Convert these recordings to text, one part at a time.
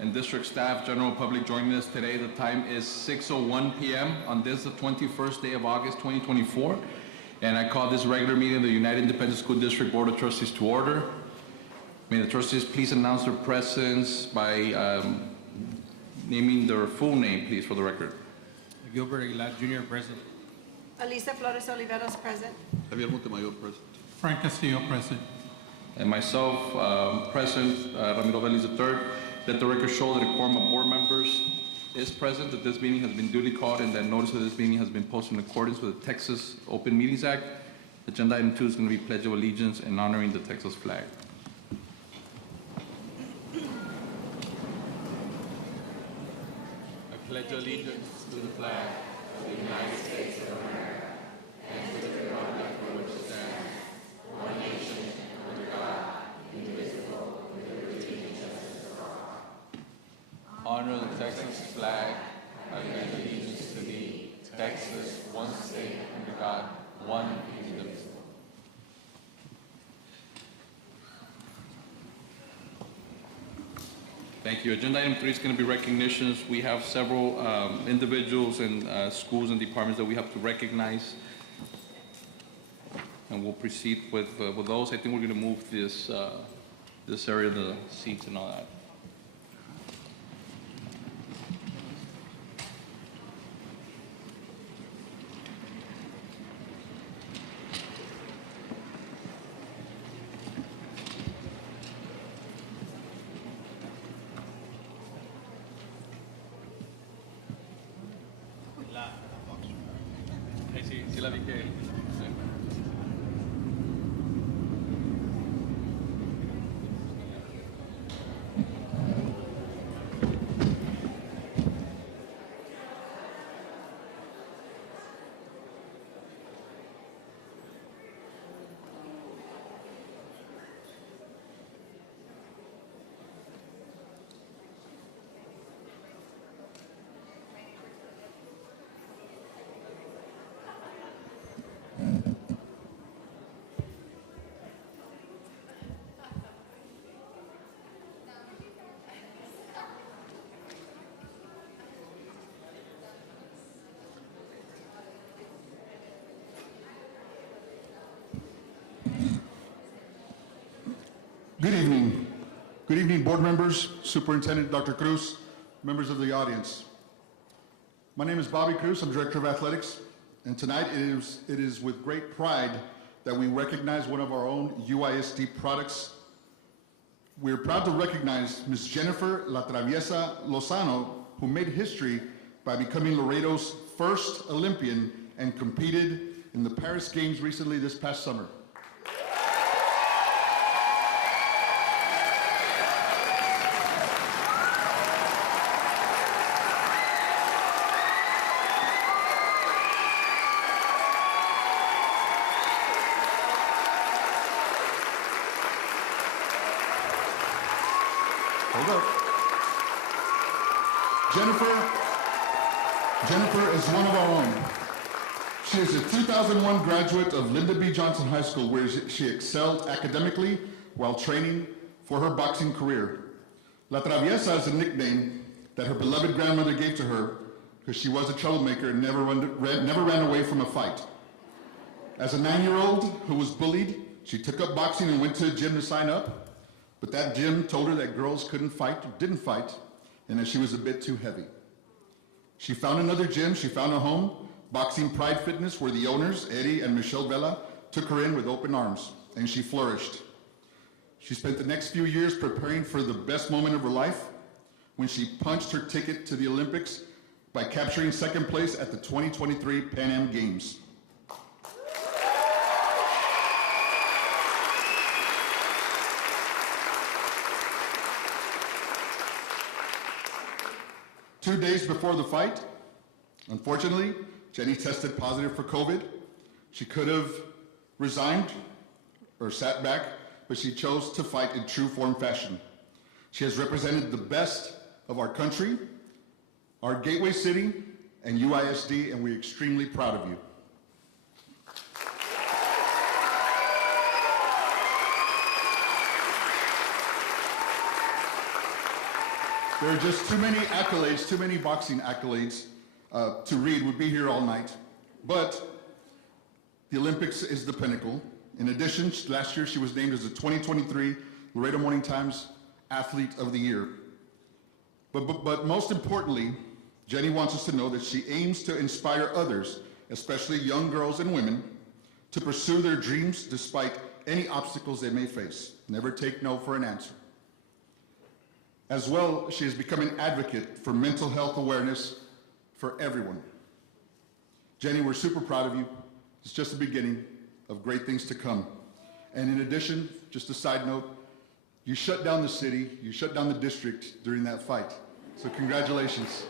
and district staff, general public joining us today. The time is 6:01 p.m. on this, the 21st day of August, 2024. And I call this regular meeting of the United Independent School District Board of Trustees to order. May the trustees please announce their presence by naming their full name, please, for the record. Gilbert Aguilar Jr., present. Alisa Flores Oliveros, present. Javier Montemayor, present. Frank Castillo, present. And myself, present, Ramiro Vélez III. Let the record show that a quorum of board members is present, that this meeting has been duly called, and that notice of this meeting has been posted in accordance with the Texas Open Meetings Act. Agenda item 2 is going to be Pledge of Allegiance and honoring the Texas flag. I pledge allegiance to the flag of the United States of America and to the republic for which it stands, one nation, under God, indivisible, with liberty and justice for all. Honor the Texas flag. I pledge allegiance to thee, Texas, one state, under God, one indivisible. Thank you. Agenda item 3 is going to be recognitions. We have several individuals and schools and departments that we have to recognize. And we'll proceed with those. I think we're going to move this area of the seats and all that. Sí la vi que... Good evening. Good evening, board members, Superintendent Dr. Cruz, members of the audience. My name is Bobby Cruz. I'm Director of Athletics, and tonight it is with great pride that we recognize one of our own UISD products. We're proud to recognize Ms. Jennifer La Traviesa Lozano, who made history by becoming Laredo's first Olympian and competed in the Paris Games recently this past summer. Hold up. Jennifer is one of our own. She is a 2001 graduate of Lyndon B. Johnson High School, where she excelled academically while training for her boxing career. La Traviesa is a nickname that her beloved grandmother gave to her because she was a troublemaker and never ran away from a fight. As a 9-year-old who was bullied, she took up boxing and went to a gym to sign up. But that gym told her that girls couldn't fight, or didn't fight, and that she was a bit too heavy. She found another gym, she found a home, Boxing Pride Fitness, where the owners, Eddie and Michelle Vela, took her in with open arms, and she flourished. She spent the next few years preparing for the best moment of her life when she punched her ticket to the Olympics by capturing second place at the 2023 Pan Am Games. Two days before the fight, unfortunately, Jenny tested positive for COVID. She could have resigned or sat back, but she chose to fight in true form fashion. She has represented the best of our country, our gateway city, and UISD, and we're extremely proud of you. There are just too many accolades, too many boxing accolades to read. We'd be here all night. But the Olympics is the pinnacle. In addition, last year she was named as the 2023 Laredo Morning Times Athlete of the Year. But most importantly, Jenny wants us to know that she aims to inspire others, especially young girls and women, to pursue their dreams despite any obstacles they may face. Never take no for an answer. As well, she has become an advocate for mental health awareness for everyone. Jenny, we're super proud of you. It's just the beginning of great things to come. And in addition, just a side note, you shut down the city, you shut down the district during that fight. So congratulations.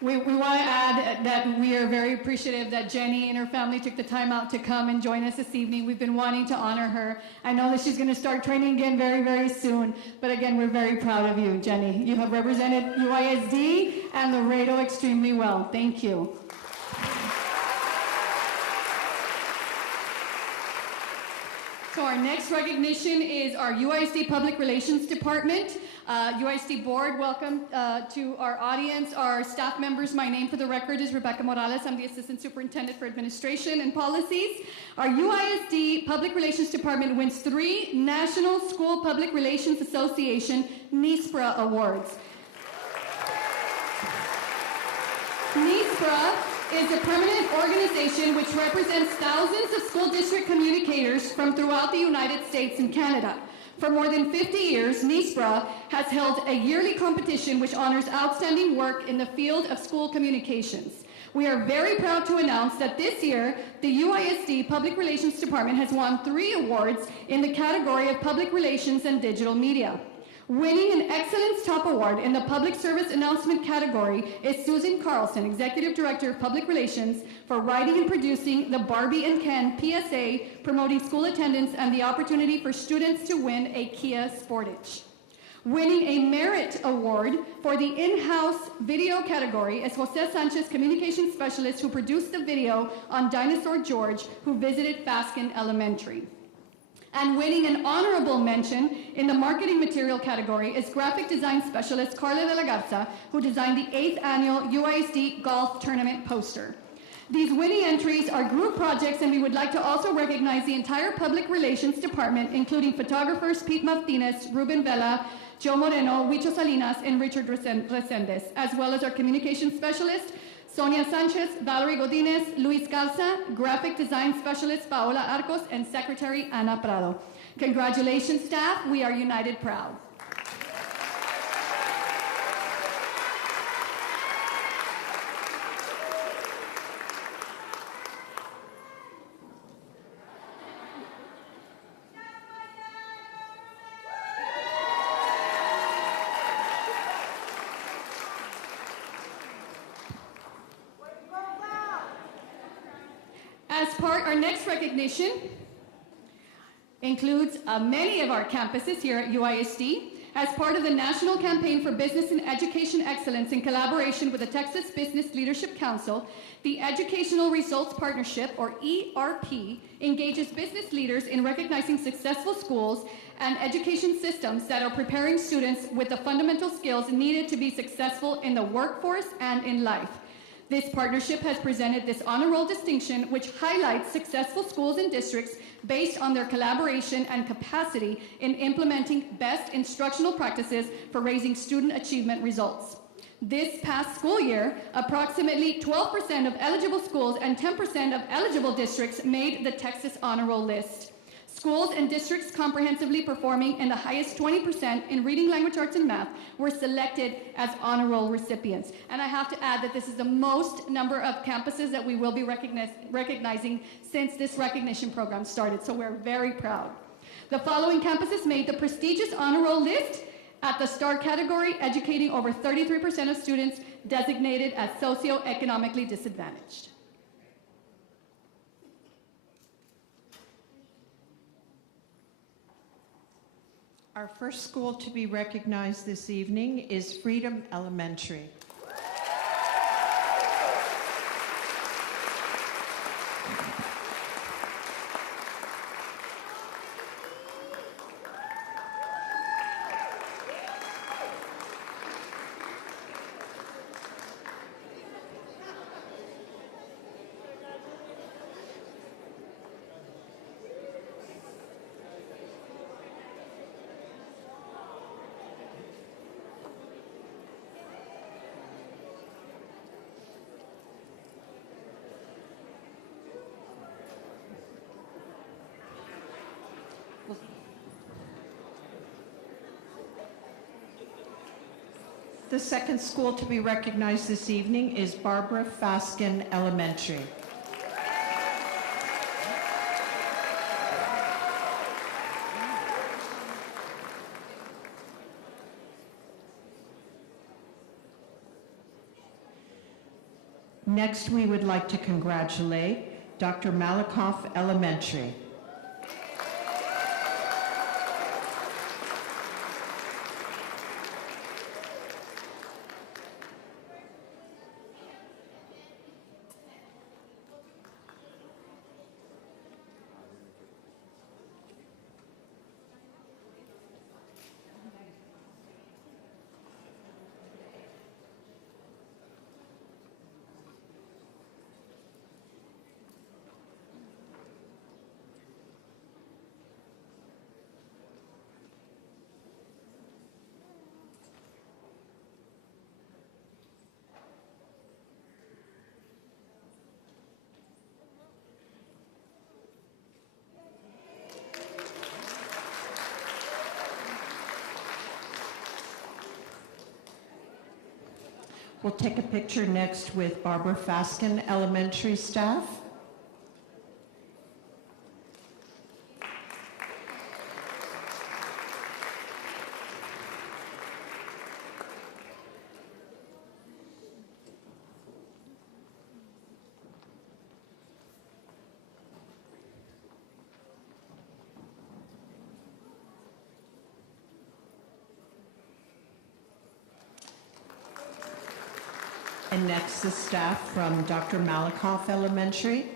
We want to add that we are very appreciative that Jenny and her family took the time out to come and join us this evening. We've been wanting to honor her. I know that she's going to start training again very, very soon. But again, we're very proud of you, Jenny. You have represented UISD and Laredo extremely well. Thank you. So our next recognition is our UISD Public Relations Department. UISD Board, welcome to our audience, our staff members. My name for the record is Rebecca Morales. I'm the Assistant Superintendent for Administration and Policies. Our UISD Public Relations Department wins 3 National School Public Relations Association NISPRA Awards. NISPRA is a permanent organization which represents thousands of school district communicators from throughout the United States and Canada. For more than 50 years, NISPRA has held a yearly competition which honors outstanding work in the field of school communications. We are very proud to announce that this year, the UISD Public Relations Department has won 3 awards in the category of Public Relations and Digital Media. Winning an Excellence Top Award in the Public Service Announcement category is Susan Carlson, Executive Director of Public Relations, for writing and producing the Barbie and Ken PSA, promoting school attendance and the opportunity for students to win a Kia Sportage. Winning a Merit Award for the in-house video category is Jose Sanchez, Communications Specialist, who produced the video on Dinosaur George, who visited Faskin Elementary. And winning an honorable mention in the marketing material category is graphic design specialist Carla de la Garza, who designed the 8th annual UISD Golf Tournament poster. These winning entries are group projects, and we would like to also recognize the entire Public Relations Department, including photographers Pete Martinez, Ruben Vela, Joe Moreno, Huicho Salinas, and Richard Resendez, as well as our communications specialist, Sonia Sanchez, Valerie Godinez, Luis Calza, graphic design specialist Paola Arcos, and secretary Ana Prado. Congratulations, staff. We are united proud. Our next recognition includes many of our campuses here at UISD. As part of the National Campaign for Business and Education Excellence in collaboration with the Texas Business Leadership Council, the Educational Results Partnership, or ERP, engages business leaders in recognizing successful schools and education systems that are preparing students with the fundamental skills needed to be successful in the workforce and in life. This partnership has presented this honor roll distinction, which highlights successful schools and districts based on their collaboration and capacity in implementing best instructional practices for raising student achievement results. This past school year, approximately 12% of eligible schools and 10% of eligible districts made the Texas honor roll list. Schools and districts comprehensively performing in the highest 20% in reading, language arts, and math were selected as honor roll recipients. And I have to add that this is the most number of campuses that we will be recognizing since this recognition program started, so we're very proud. The following campuses made the prestigious honor roll list at the STAR category, educating over 33% of students designated as socioeconomically disadvantaged. Our first school to be recognized this evening is Freedom Elementary. The second school to be recognized this evening is Barbara Faskin Elementary. Next, we would like to congratulate Dr. Malakoff Elementary. We'll take a picture next with Barbara Faskin Elementary staff. And next, the staff from Dr. Malakoff Elementary.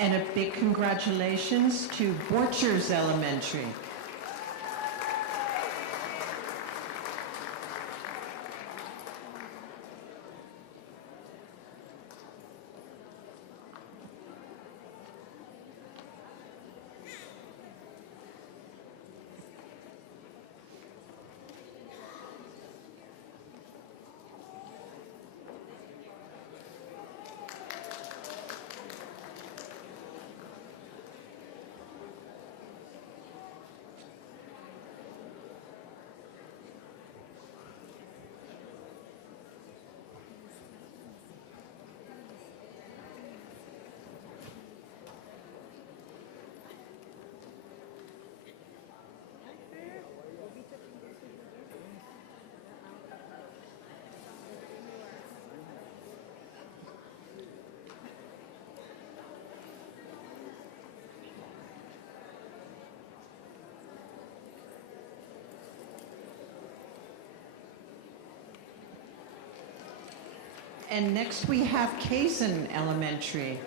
And a big congratulations to Borchers Elementary. And next we have Kazan Elementary.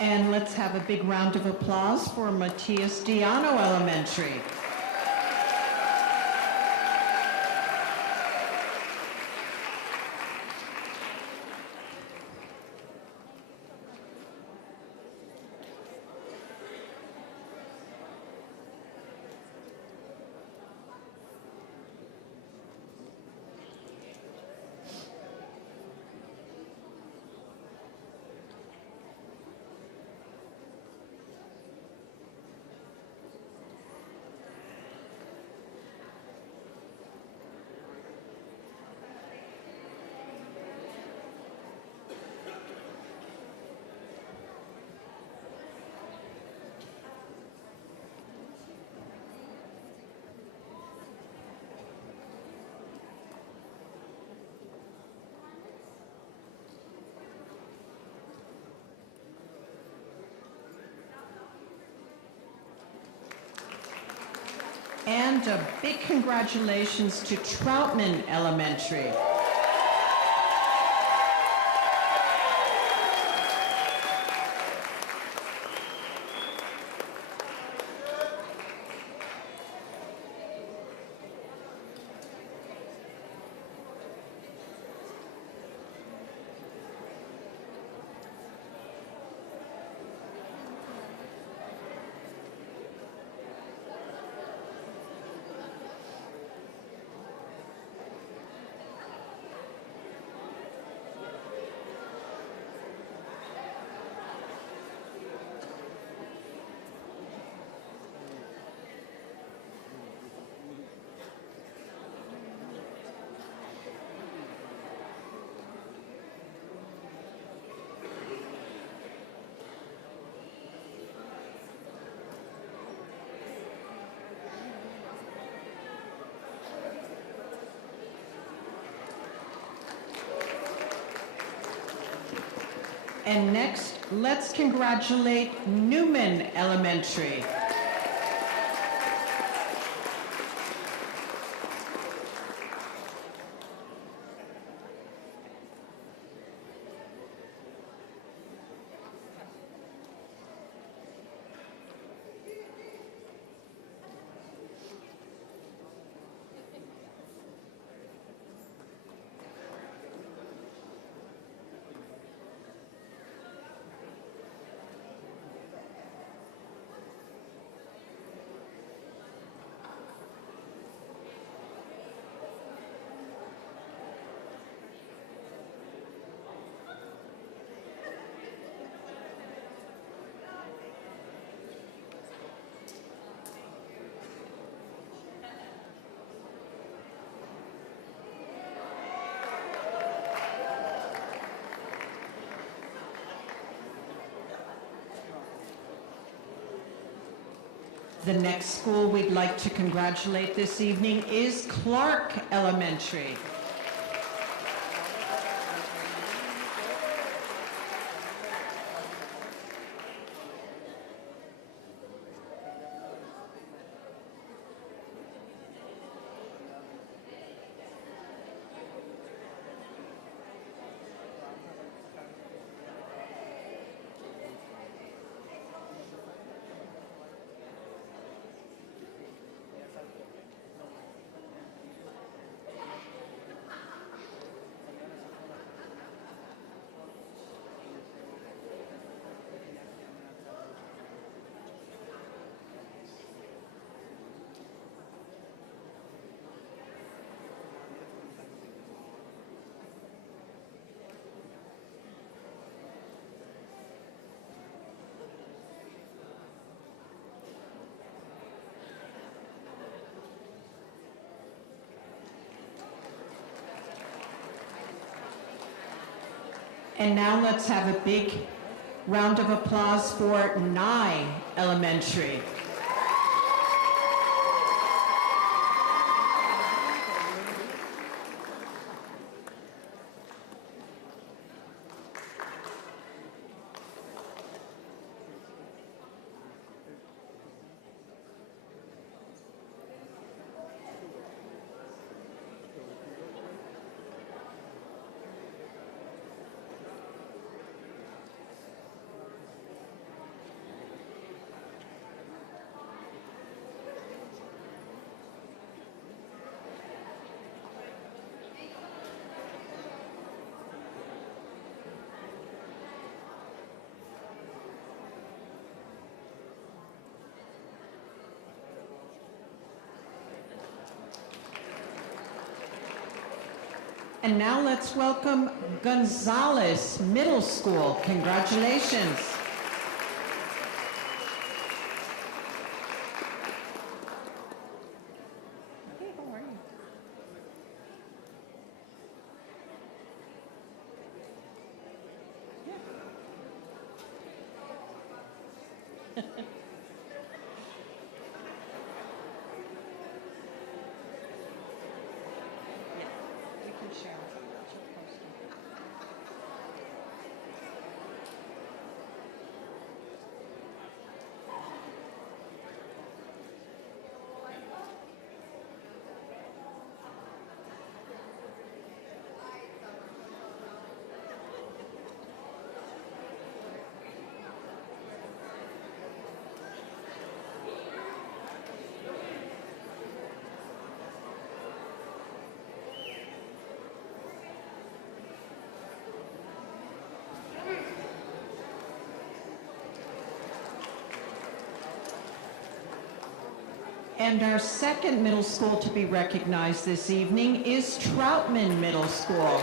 And let's have a big round of applause for Matias Diano Elementary. And a big congratulations to Troutman Elementary. And next, let's congratulate Newman Elementary. The next school we'd like to congratulate this evening is Clark Elementary. And now let's have a big round of applause for Nye Elementary. And now let's welcome Gonzales Middle School. Congratulations. Hey, how are you? We can share. And our second middle school to be recognized this evening is Troutman Middle School.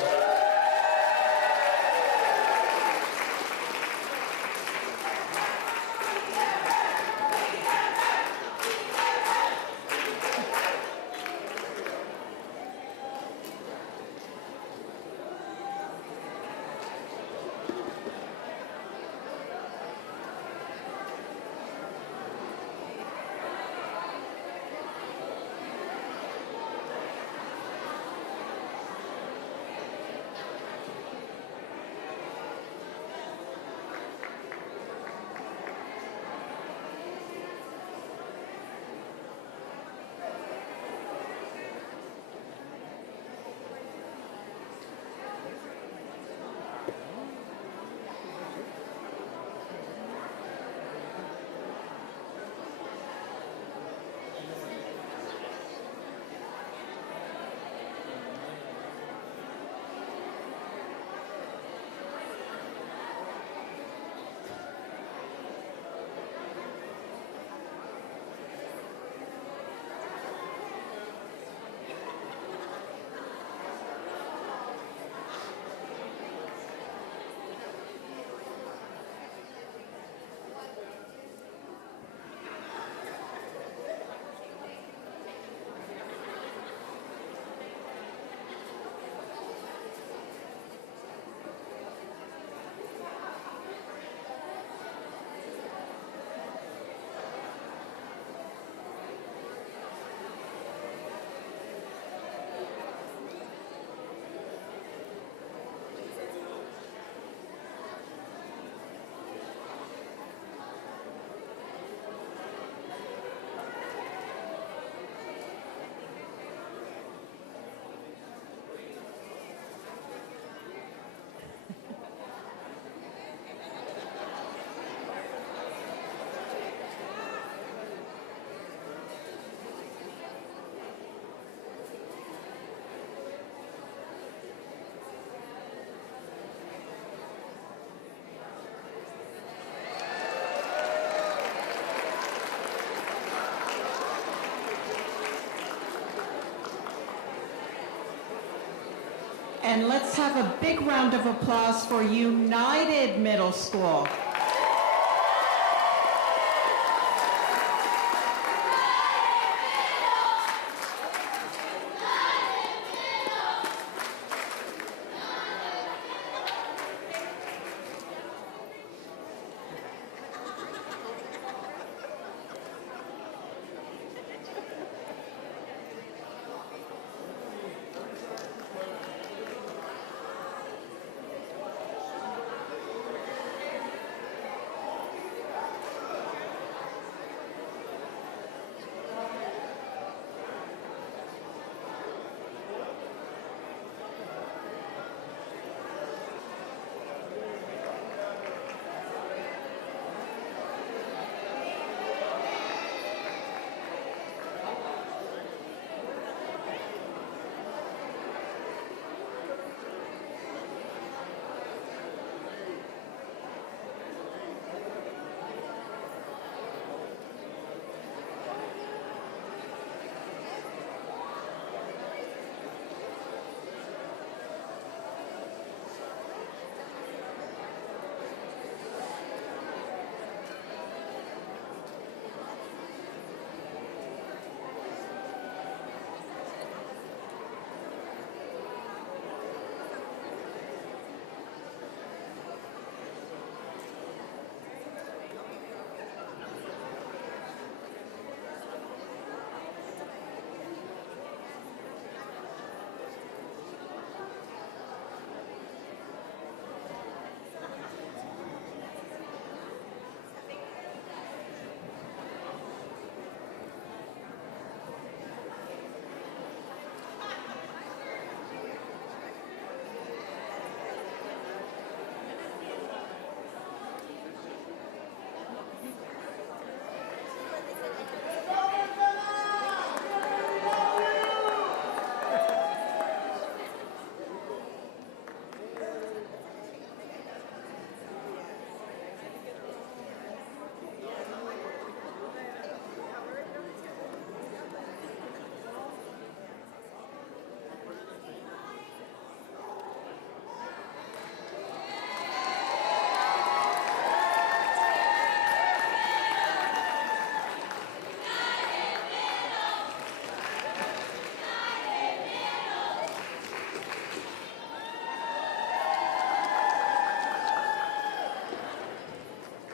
And let's have a big round of applause for United Middle School.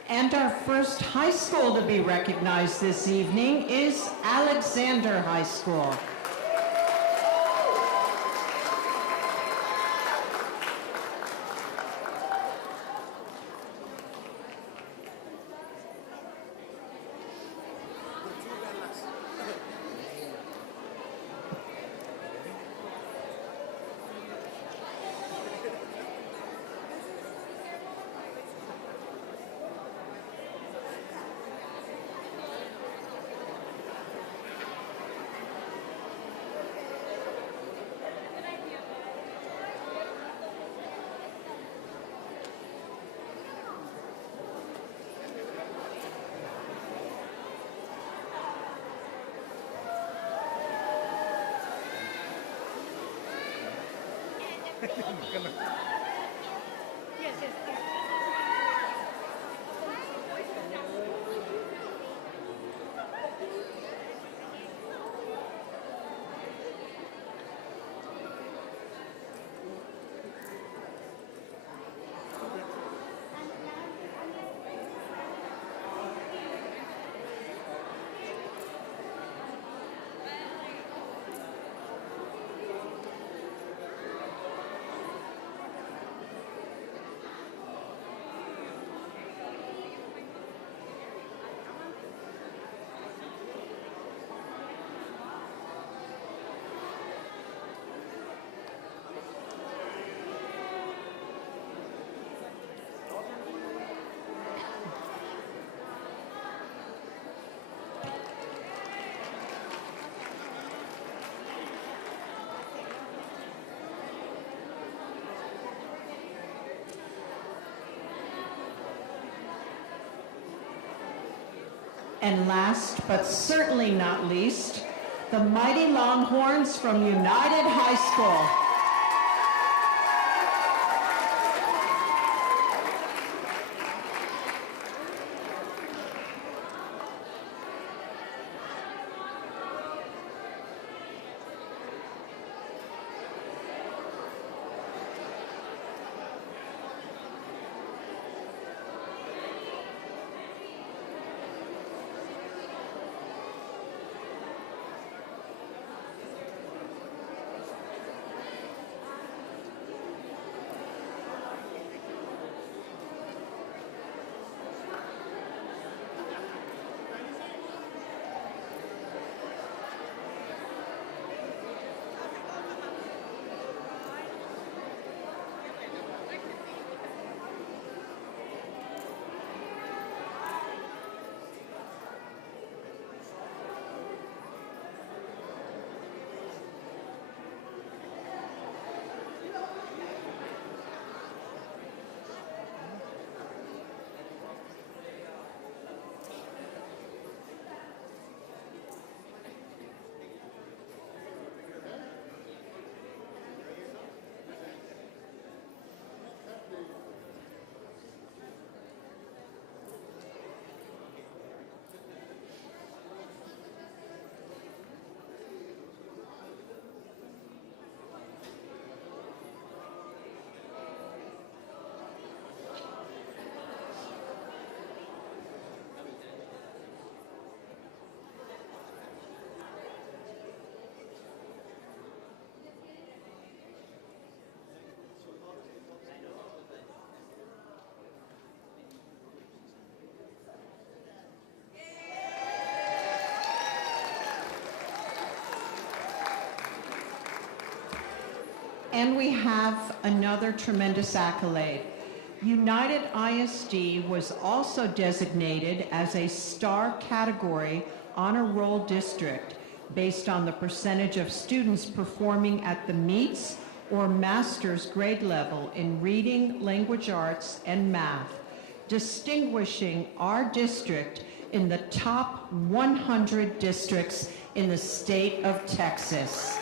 And our first high school to be recognized this evening is Alexander High School. And last, but certainly not least, the mighty Longhorns from United High School. And we have another tremendous accolade. United ISD was also designated as a star category honor roll district based on the percentage of students performing at the meets or master's grade level in reading, language arts, and math, distinguishing our district in the top 100 districts in the state of Texas.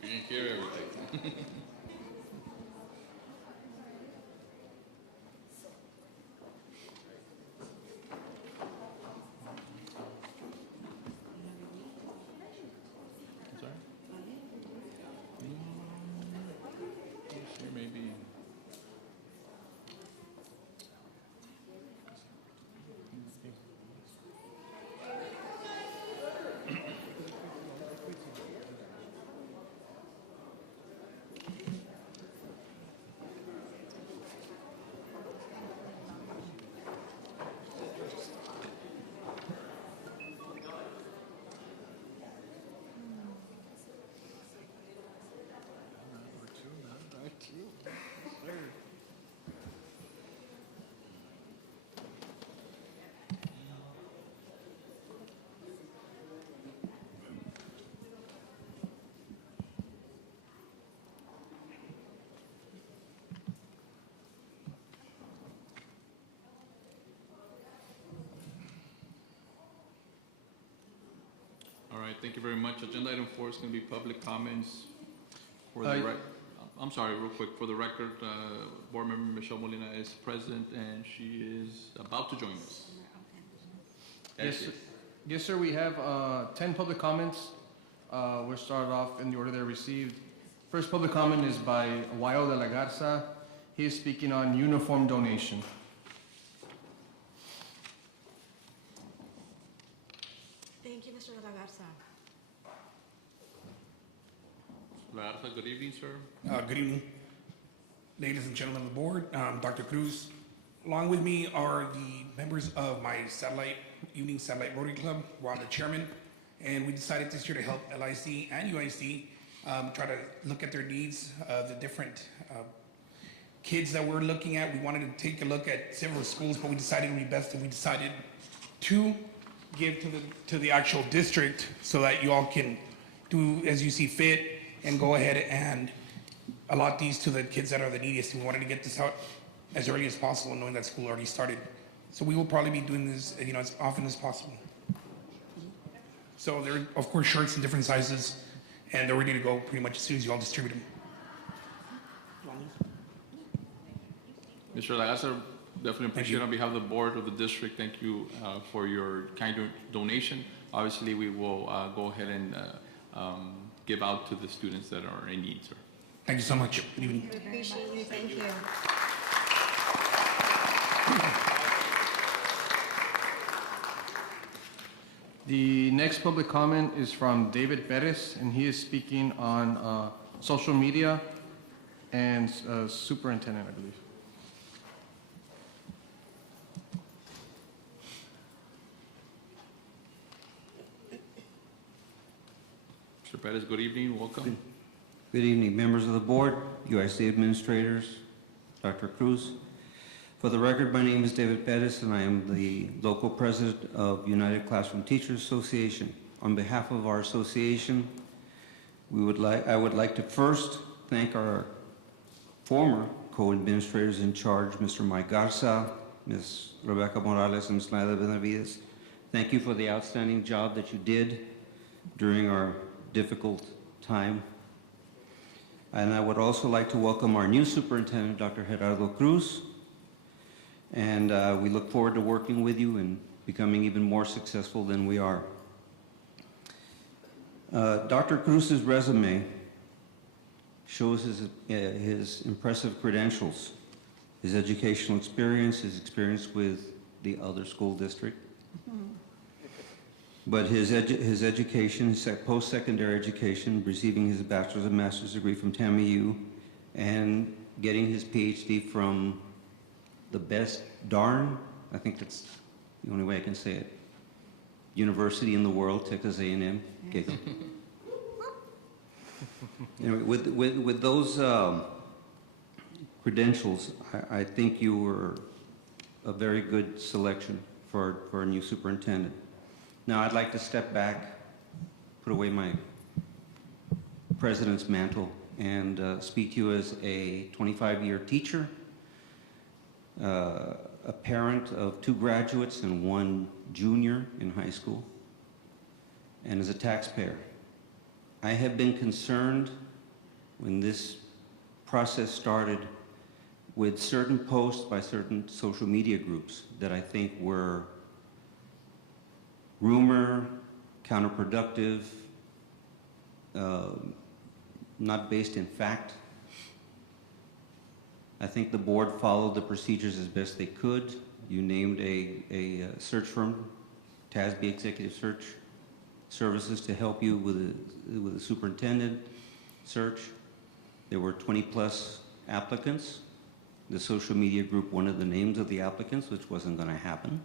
You didn't hear everything. Sorry? Sure, maybe. All right, thank you very much. Agenda item 4 is going to be public comments. For the I'm sorry, real quick. For the record, Board Member Michelle Molina is present and she is about to join us. Yes, sir. Yes, sir. We have 10 public comments. We'll start off in the order they're received. First public comment is by Wayo de la Garza. He is speaking on uniform donation. Thank you, Mr. De La Garza. Larza, good evening, sir. Good evening, ladies and gentlemen of the board, Dr. Cruz, Along with me are the members of my evening satellite Rotary Club, where I'm the chairman, and we decided this year to help LIC and UIC try to look at their needs, the different kids that we're looking at. We wanted to take a look at several schools, but we decided it would be best if we decided to give to the actual district so that you all can do as you see fit and go ahead and allot these to the kids that are the neediest. We wanted to get this out as early as possible, knowing that school already started. So we will probably be doing this, as often as possible. So there are, of course, shirts in different sizes, and they're ready to go pretty much as soon as you all distribute them. Mr. Lagarza, definitely appreciate on behalf of the board of the district. Thank you for your kind donation. Obviously, we will go ahead and give out to the students that are in need, sir. Thank you so much. Good evening. We appreciate you. Thank you. The next public comment is from David Perez, and he is speaking on social media and superintendent, I believe. Mr. Perez, good evening. Welcome. Good evening, members of the board, UIC administrators, Dr. Cruz. For the record, my name is David Perez, and I am the local president of United Classroom Teachers Association. On behalf of our association, I would like to first thank our former co-administrators in charge, Mr. Mike Garza, Ms. Rebecca Morales, and Ms. Laida Benavides. Thank you for the outstanding job that you did during our difficult time. And I would also like to welcome our new superintendent, Dr. Gerardo Cruz. And we look forward to working with you and becoming even more successful than we are. Dr. Cruz's resume shows his impressive credentials, his educational experience, his experience with the other school district. But his education, his post-secondary education, receiving his bachelor's and master's degree from TAMIU, and getting his PhD from the best darn, I think that's the only way I can say it, university in the world, Texas A&M. Okay. Anyway, with those credentials, I think you were a very good selection for a new superintendent. Now, I'd like to step back, put away my president's mantle, and speak to you as a 25-year teacher, a parent of 2 graduates and 1 junior in high school, and as a taxpayer. I have been concerned when this process started with certain posts by certain social media groups that I think were rumor, counterproductive, not based in fact. I think the board followed the procedures as best they could. You named a search firm, TASB Executive Search Services, to help you with the superintendent search. There were 20+ applicants. The social media group wanted the names of the applicants, which wasn't going to happen.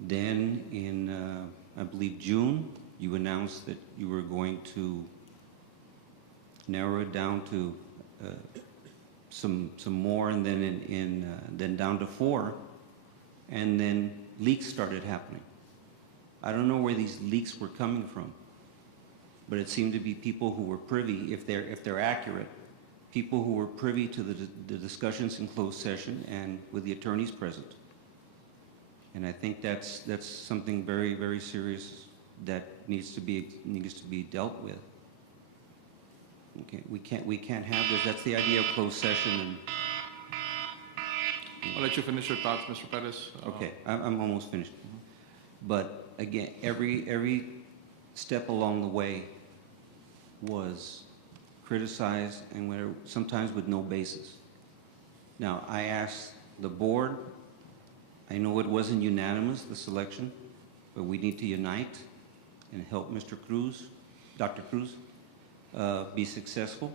Then in, I believe, June, you announced that you were going to narrow it down to some more, and then then down to 4, and then leaks started happening. I don't know where these leaks were coming from, but it seemed to be people who were privy, if they're accurate, people who were privy to the discussions in closed session and with the attorneys present. And I think that's something very, very serious that needs to be dealt with. Okay, we can't have this. That's the idea of closed session. And I'll let you finish your thoughts, Mr. Perez. okay, I'm almost finished. But again, every step along the way was criticized, and sometimes with no basis. Now, I asked the board. I know it wasn't unanimous, the selection, but we need to unite and help Mr. Cruz, Dr. Cruz, be successful.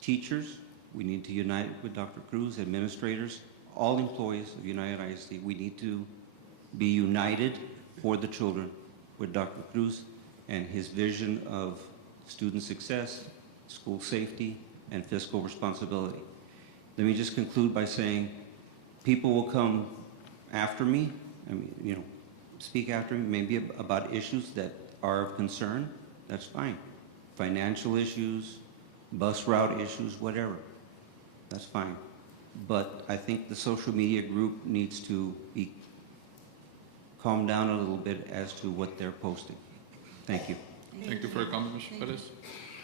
Teachers, we need to unite with Dr. Cruz. Administrators, all employees of United ISD, we need to be united for the children with Dr. Cruz and his vision of student success, school safety, and fiscal responsibility. Let me just conclude by saying people will come after me, speak after me, maybe about issues that are of concern. That's fine. Financial issues, bus route issues, whatever. That's fine. But I think the social media group needs to be calmed down a little bit as to what they're posting. Thank you. Thank you for your comment, Mr. Perez.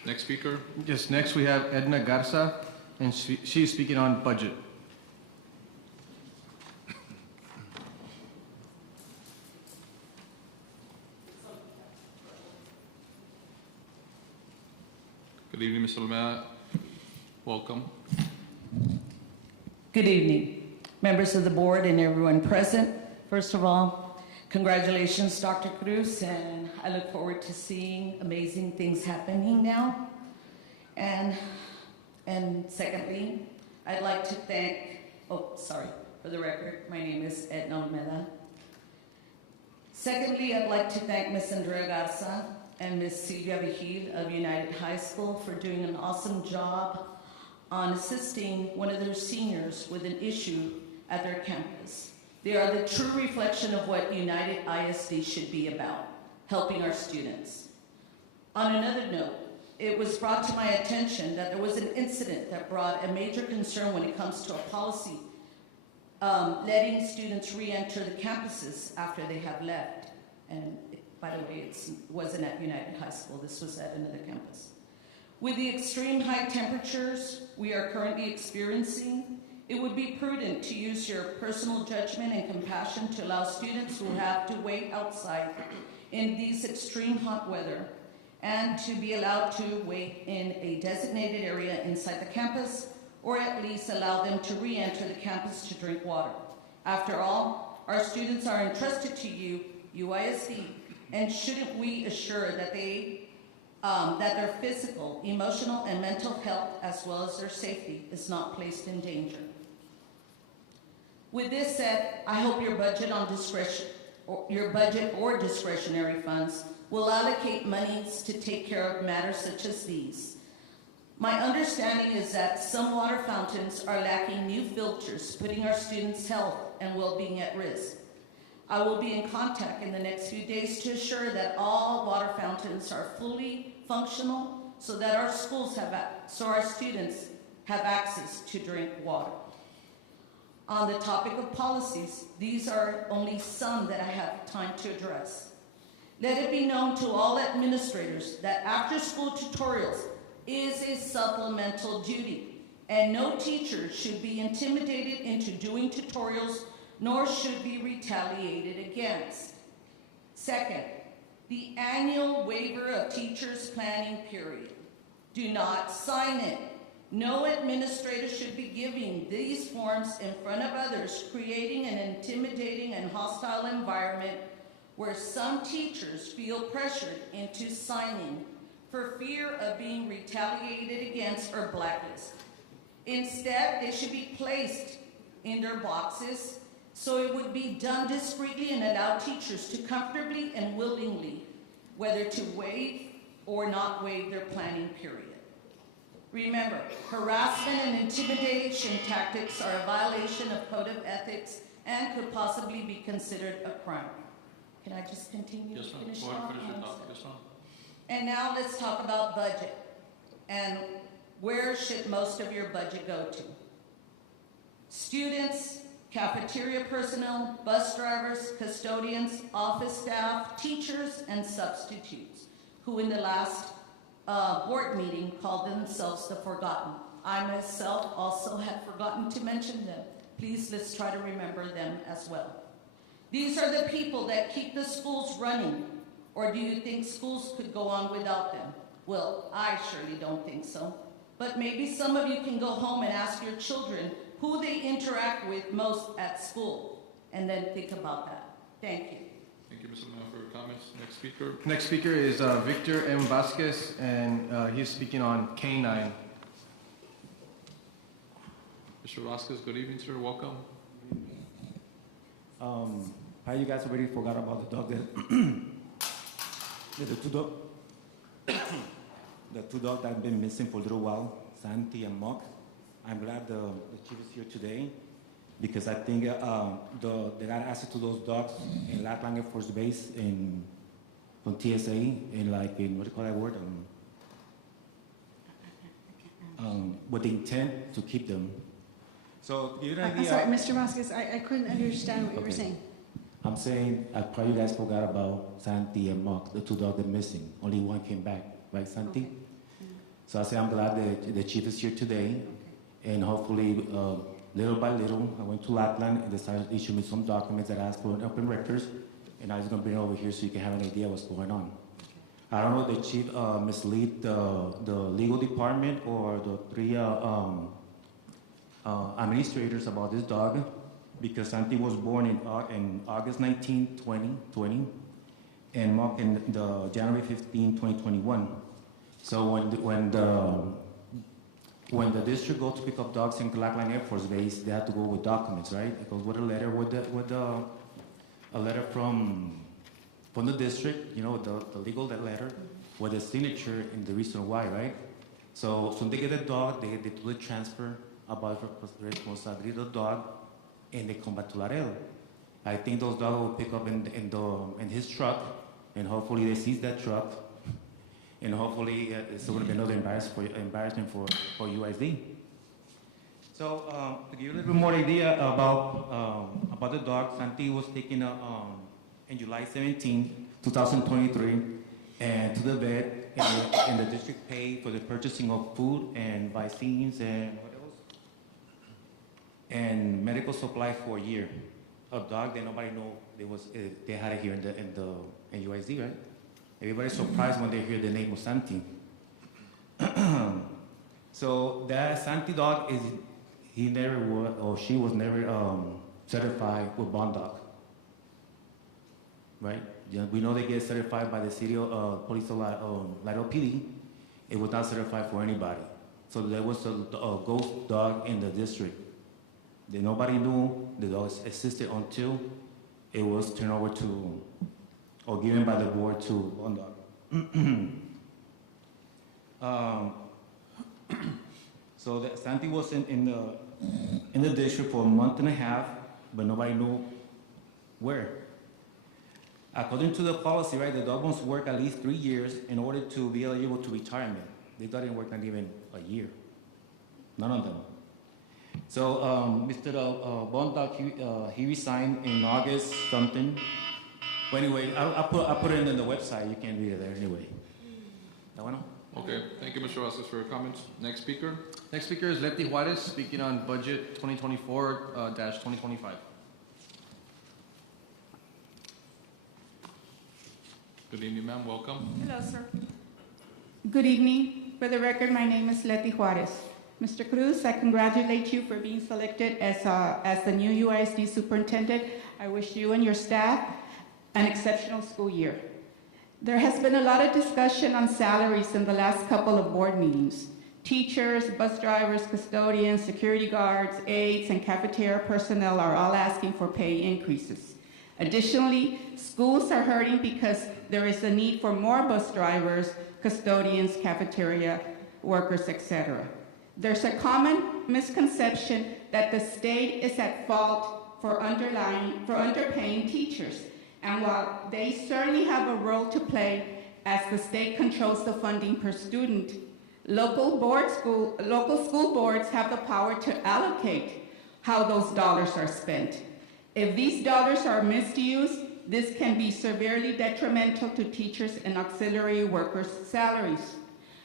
Next speaker. Yes, next we have Edna Garza, and she's speaking on budget. Good evening, Ms. Olmeda. Welcome. Good evening, members of the board and everyone present. First of all, congratulations, Dr. Cruz, and I look forward to seeing amazing things happening now. And secondly, I'd like to thank, for the record, my name is Edna Olmeda. Secondly, I'd like to thank Ms. Andrea Garza and Ms. Silvia Vigil of United High School for doing an awesome job on assisting one of their seniors with an issue at their campus. They are the true reflection of what United ISD should be about, helping our students. On another note, it was brought to my attention that there was an incident that brought a major concern when it comes to a policy letting students re-enter the campuses after they have left. And by the way, it wasn't at United High School, this was at another campus. With the extreme high temperatures we are currently experiencing, it would be prudent to use your personal judgment and compassion to allow students who have to wait outside in these extreme hot weather and to be allowed to wait in a designated area inside the campus, or at least allow them to re-enter the campus to drink water. After all, our students are entrusted to you, UISD, and shouldn't we assure that that their physical, emotional, and mental health, as well as their safety, is not placed in danger? With this said, I hope your budget or discretionary funds will allocate monies to take care of matters such as these. My understanding is that some water fountains are lacking new filters, putting our students' health and well-being at risk. I will be in contact in the next few days to assure that all water fountains are fully functional so that our students have access to drink water. On the topic of policies, these are only some that I have time to address. Let it be known to all administrators that after-school tutorials is a supplemental duty, and no teacher should be intimidated into doing tutorials, nor should be retaliated against. Second, the annual waiver of teachers' planning period. Do not sign it. No administrator should be giving these forms in front of others, creating an intimidating and hostile environment where some teachers feel pressured into signing for fear of being retaliated against or blacklisted. Instead, they should be placed in their boxes so it would be done discreetly and allow teachers to comfortably and willingly whether to waive or not waive their planning period. Remember, harassment and intimidation tactics are a violation of code of ethics and could possibly be considered a crime. Can I just continue? Yes, ma'am. Finish Go ahead off? and finish your thought. Yes, ma'am. And now let's talk about budget. And where should most of your budget go to? Students, cafeteria personnel, bus drivers, custodians, office staff, teachers, and substitutes, who in the last board meeting called themselves the forgotten. I myself also had forgotten to mention them. Please, let's try to remember them as well. These are the people that keep the schools running. Or do you think schools could go on without them? Well, I surely don't think so. But maybe some of you can go home and ask your children who they interact with most at school, and then think about that. Thank you. Thank you, Mr. Olmeda, for your comments. Next speaker. Next speaker is Victor M. Vasquez, and he's speaking on K-9. Mr. Vasquez, good evening, sir. Welcome. Probably you guys already forgot about the dog that the two dogs that have been missing for a little while, Santi and Mock. I'm glad the chief is here today because I think they got access to those dogs in Lackland Air Force Base from TSA in what do you call that word? With the intent to keep them. So you know, I'm sorry, Mr. Vasquez, I couldn't understand what you were saying. I'm saying, probably you guys forgot about Santi and Mark, the two dogs that are missing. Only one came back, right, Santi? Okay. So I say I'm glad that the chief is here today, and hopefully, little by little, I went to Lapland and decided to issue me some documents that ask for an open records, and I was going to bring it over here so you can have an idea what's going on. I don't know if the chief mislead the legal department or the three administrators about this dog, because Santi was born in August 19, 2020, and Mark in the January 15, 2021. So when the district goes to pick up dogs in Lackland Air Force Base, they have to go with documents, right? It goes with a letter a letter from the district, you know, the legal letter with a signature and the reason why, right? So when they get a dog, they do the transfer about responsibility of the dog, and they come back to Laredo. I think those dogs will pick up in his truck, and hopefully they seize that truck, and hopefully it's going to be another embarrassment for USD. So to give you a little bit more idea about the dog, Santi was taken in July 17, 2023, and to the vet, and the district paid for the purchasing of food and vaccines and what else? And medical supply for a year. A dog that nobody know they had it here in UIZ, right? Everybody's surprised when they hear the name of Santi. So that Santi dog she was never certified with Bond Dog, right? Yeah, we know they get certified by the city police of Laredo PD. It was not certified for anybody. So there was a ghost dog in the district. Nobody knew the dog existed until it was turned over to, or given by the board to Bond Dog. So Santi was in the district for a month and a half, but nobody knew where. According to the policy, right, the dog must work at least 3 years in order to be eligible to retirement. They didn't work not even a year. None of them. So Mr. Bond Dog, he resigned in August something. But anyway, I put it in the website. You can read it there anyway. That one? Okay, thank you, Mr. Vasquez, for your comments. Next speaker. Next speaker is Leti Juarez, speaking on budget 2024-2025. Good evening, ma'am. Welcome. Hello, sir. Good evening. For the record, my name is Leti Juarez. Mr. Cruz, I congratulate you for being selected as the new UISD superintendent. I wish you and your staff an exceptional school year. There has been a lot of discussion on salaries in the last couple of board meetings. Teachers, bus drivers, custodians, security guards, aides, and cafeteria personnel are all asking for pay increases. Additionally, schools are hurting because there is a need for more bus drivers, custodians, cafeteria workers, etc. There's a common misconception that the state is at fault for underpaying teachers. And while they certainly have a role to play as the state controls the funding per student, local school boards have the power to allocate how those dollars are spent. If these dollars are misused, this can be severely detrimental to teachers and auxiliary workers' salaries.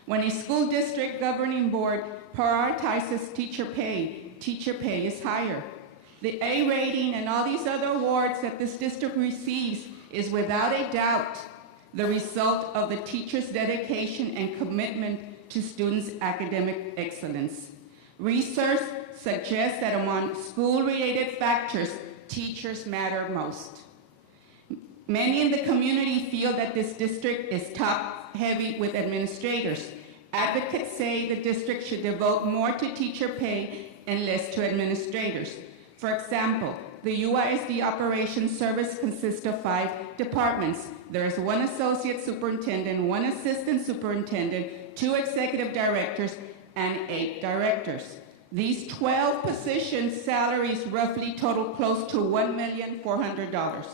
When a school district governing board prioritizes teacher pay is higher. The A rating and all these other awards that this district receives is without a doubt the result of the teacher's dedication and commitment to students' academic excellence. Research suggests that among school-related factors, teachers matter most. Many in the community feel that this district is top-heavy with administrators. Advocates say the district should devote more to teacher pay and less to administrators. For example, The UISD Operations Service consists of 5 departments. There is 1 associate superintendent, 1 assistant superintendent, 2 executive directors, and 8 directors. These 12 positions' salaries roughly total close to $1,400,000.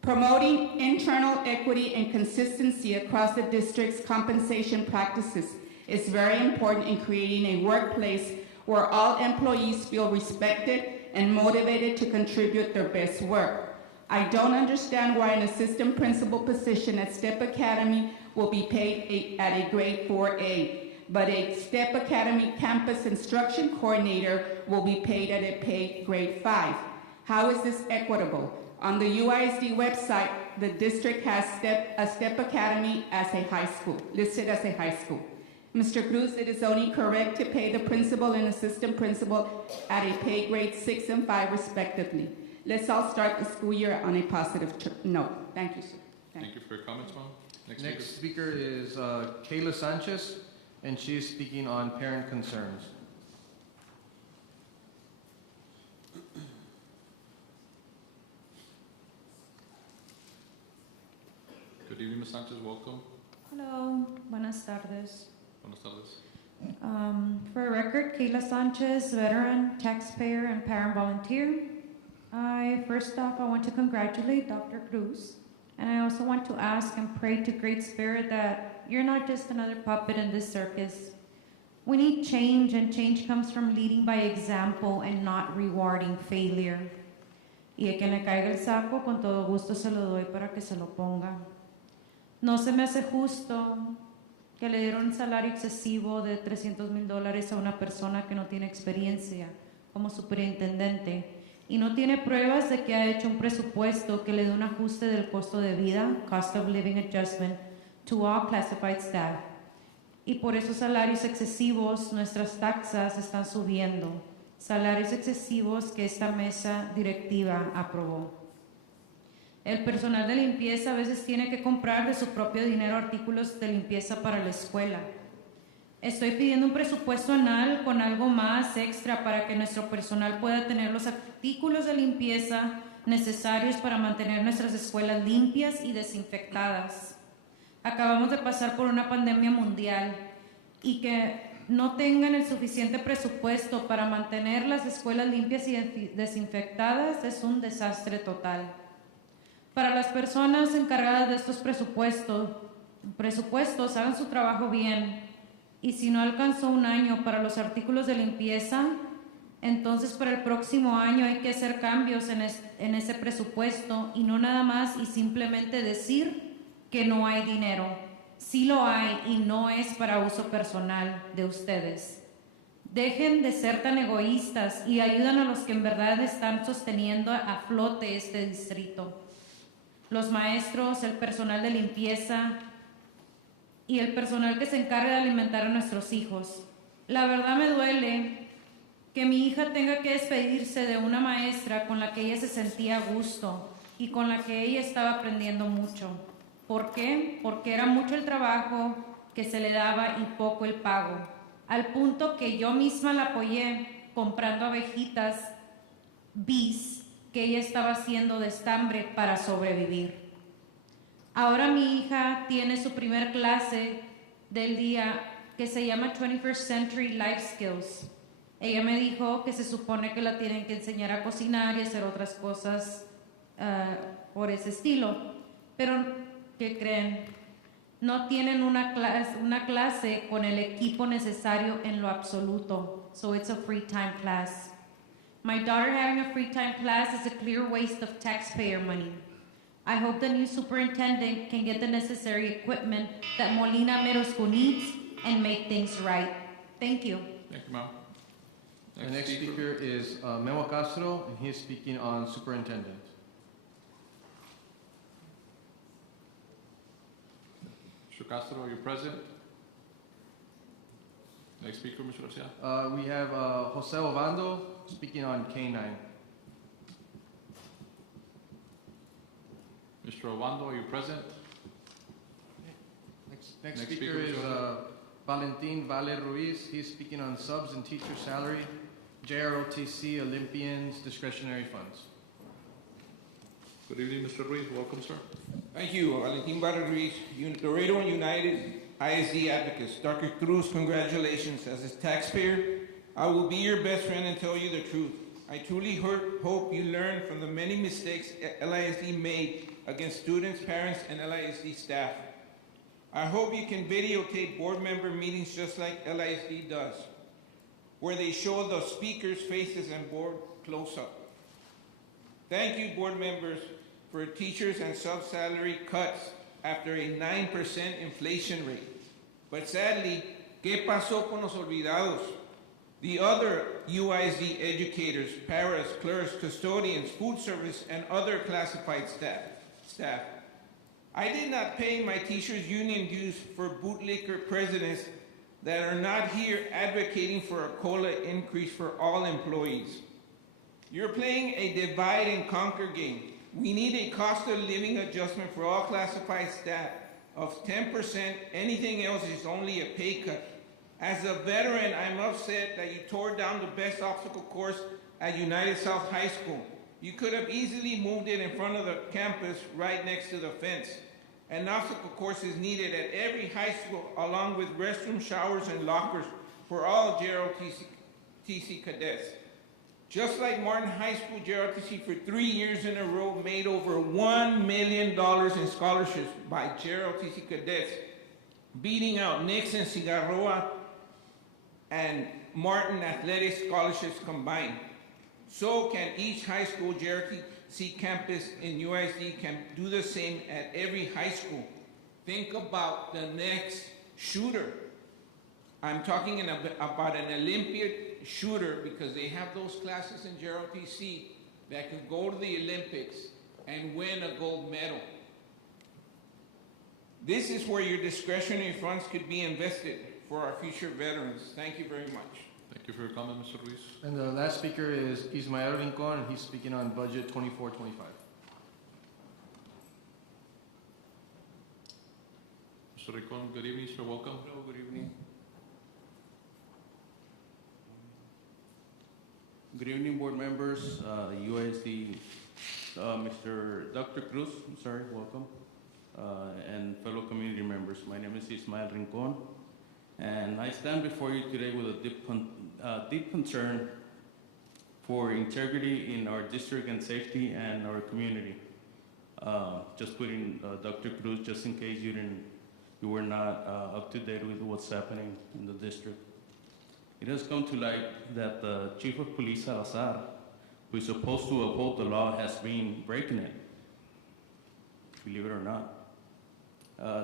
Promoting internal equity and consistency across the district's compensation practices is very important in creating a workplace where all employees feel respected and motivated to contribute their best work. I don't understand why an assistant principal position at STEP Academy will be paid at a grade 4A, but a STEP Academy campus instruction coordinator will be paid at a paid grade 5. How is this equitable? On the UISD website, the district has a STEP Academy as a high school, listed as a high school. Mr. Cruz, it is only correct to pay the principal and assistant principal at a pay grade 6 and 5 respectively. Let's all start the school year on a positive note. Thank you, sir. Thank you for your comments, Mom. Next speaker is Kayla Sanchez, and she is speaking on parent concerns. Good evening, Ms. Sanchez. Welcome. Hello, buenas tardes. Buenas tardes. For a record, Kayla Sanchez, veteran, taxpayer, and parent volunteer. First off, I want to congratulate Dr. Cruz, and I also want to ask and pray to Great Spirit that you're not just another puppet in this circus. We need change, and change comes from leading by example and not rewarding failure. Y de que le caiga el saco, con todo gusto se lo doy para que se lo ponga. No se me hace justo que le dieron un salario excesivo de $300,000 a una persona que no tiene experiencia como superintendente y no tiene pruebas de que ha hecho un presupuesto que le dé un ajuste del costo de vida, cost of living adjustment, to all classified staff. Y por esos salarios excesivos, nuestras taxas están subiendo. Salarios excesivos que esta mesa directiva aprobó. El personal de limpieza a veces tiene que comprar de su propio dinero artículos de limpieza para la escuela. Estoy pidiendo un presupuesto anual con algo más extra para que nuestro personal pueda tener los artículos de limpieza necesarios para mantener nuestras escuelas limpias y desinfectadas. Acabamos de pasar por una pandemia mundial y que no tengan el suficiente presupuesto para mantener las escuelas limpias y desinfectadas es un desastre total. Para las personas encargadas de estos presupuestos, hagan su trabajo bien. Y si no alcanzó un año para los artículos de limpieza, entonces para el próximo año hay que hacer cambios en ese presupuesto y no nada más y simplemente decir que no hay dinero. Sí lo hay y no es para uso personal de ustedes. Dejen de ser tan egoístas y ayuden a los que en verdad están sosteniendo a flote este distrito. Los maestros, el personal de limpieza y el personal que se encarga de alimentar a nuestros hijos. La verdad me duele que mi hija tenga que despedirse de una maestra con la que ella se sentía a gusto y con la que ella estaba aprendiendo mucho. ¿Por qué? Porque era mucho el trabajo que se le daba y poco el pago. Al punto que yo misma la apoyé comprando abejitas bees que ella estaba haciendo de estambre para sobrevivir. Ahora mi hija tiene su primer clase del día que se llama 21st Century Life Skills. Ella me dijo que se supone que la tienen que enseñar a cocinar y hacer otras cosas por ese estilo. Pero, ¿qué creen? No tienen una clase con el equipo necesario en lo absoluto. So it's a free time class. My daughter having a free time class is a clear waste of taxpayer money. I hope the new superintendent can get the necessary equipment that Molina Middle School needs and make things right. Thank you. Thank you, Mom. The next speaker is Memo Castro, and he is speaking on superintendent. Mr. Castro, are you present? Next speaker, Mr. Garcia. We have Jose Ovando speaking on K9. Mr. Ovando, are you present? Next speaker is Valentin Valer Ruiz. He's speaking on subs and teacher salary. JROTC Olympians discretionary funds. Good evening, Mr. Ruiz. Welcome, sir. Thank you, Valentin Barra Ruiz, Laredo and United ISD advocates. Dr. Cruz, congratulations. As a taxpayer, I will be your best friend and tell you the truth. I truly hope you learn from the many mistakes LISD made against students, parents, and LISD staff. I hope you can videotape board member meetings just like LISD does, where they show the speakers' faces and board close-up. Thank you, board members, for teachers and sub-salary cuts after a 9% inflation rate. But sadly, ¿qué pasó con los olvidados? The other UISD educators, paras, clerks, custodians, food service, and other classified staff. I did not pay my teachers' union dues for bootlicker presidents that are not here advocating for a COLA increase for all employees. You're playing a divide and conquer game. We need a cost of living adjustment for all classified staff of 10%. Anything else is only a pay cut. As a veteran, I'm upset that you tore down the best obstacle course at United South High School. You could have easily moved it in front of the campus right next to the fence. An obstacle course is needed at every high school, along with restroom, showers, and lockers for all JROTC cadets. Just like Martin High School, JROTC for 3 years in a row made over $1 million in scholarships by JROTC cadets, beating out Nixon, Cigarroa, and Martin athletic scholarships combined. So can each high school JROTC campus in UISD can do the same at every high school. Think about the next shooter. I'm talking about an Olympiad shooter, because they have those classes in JROTC that could go to the Olympics and win a gold medal. This is where your discretionary funds could be invested for our future veterans. Thank you very much. Thank you for your comment, Mr. Ruiz. And the last speaker is Ismael Rincon, and he's speaking on budget 2425. Mr. Rincon, good evening, sir. Welcome. Hello, good evening. Good evening, board members, UISD, Mr. Dr. Cruz, I'm sorry, welcome, and fellow community members. My name is Ismael Rincon, and I stand before you today with a deep concern for integrity in our district and safety and our community. Just putting Dr. Cruz, just in case you were not up to date with what's happening in the district. It has come to light that the Chief of Police, Salazar, who is supposed to uphold the law, has been breaking it, believe it or not.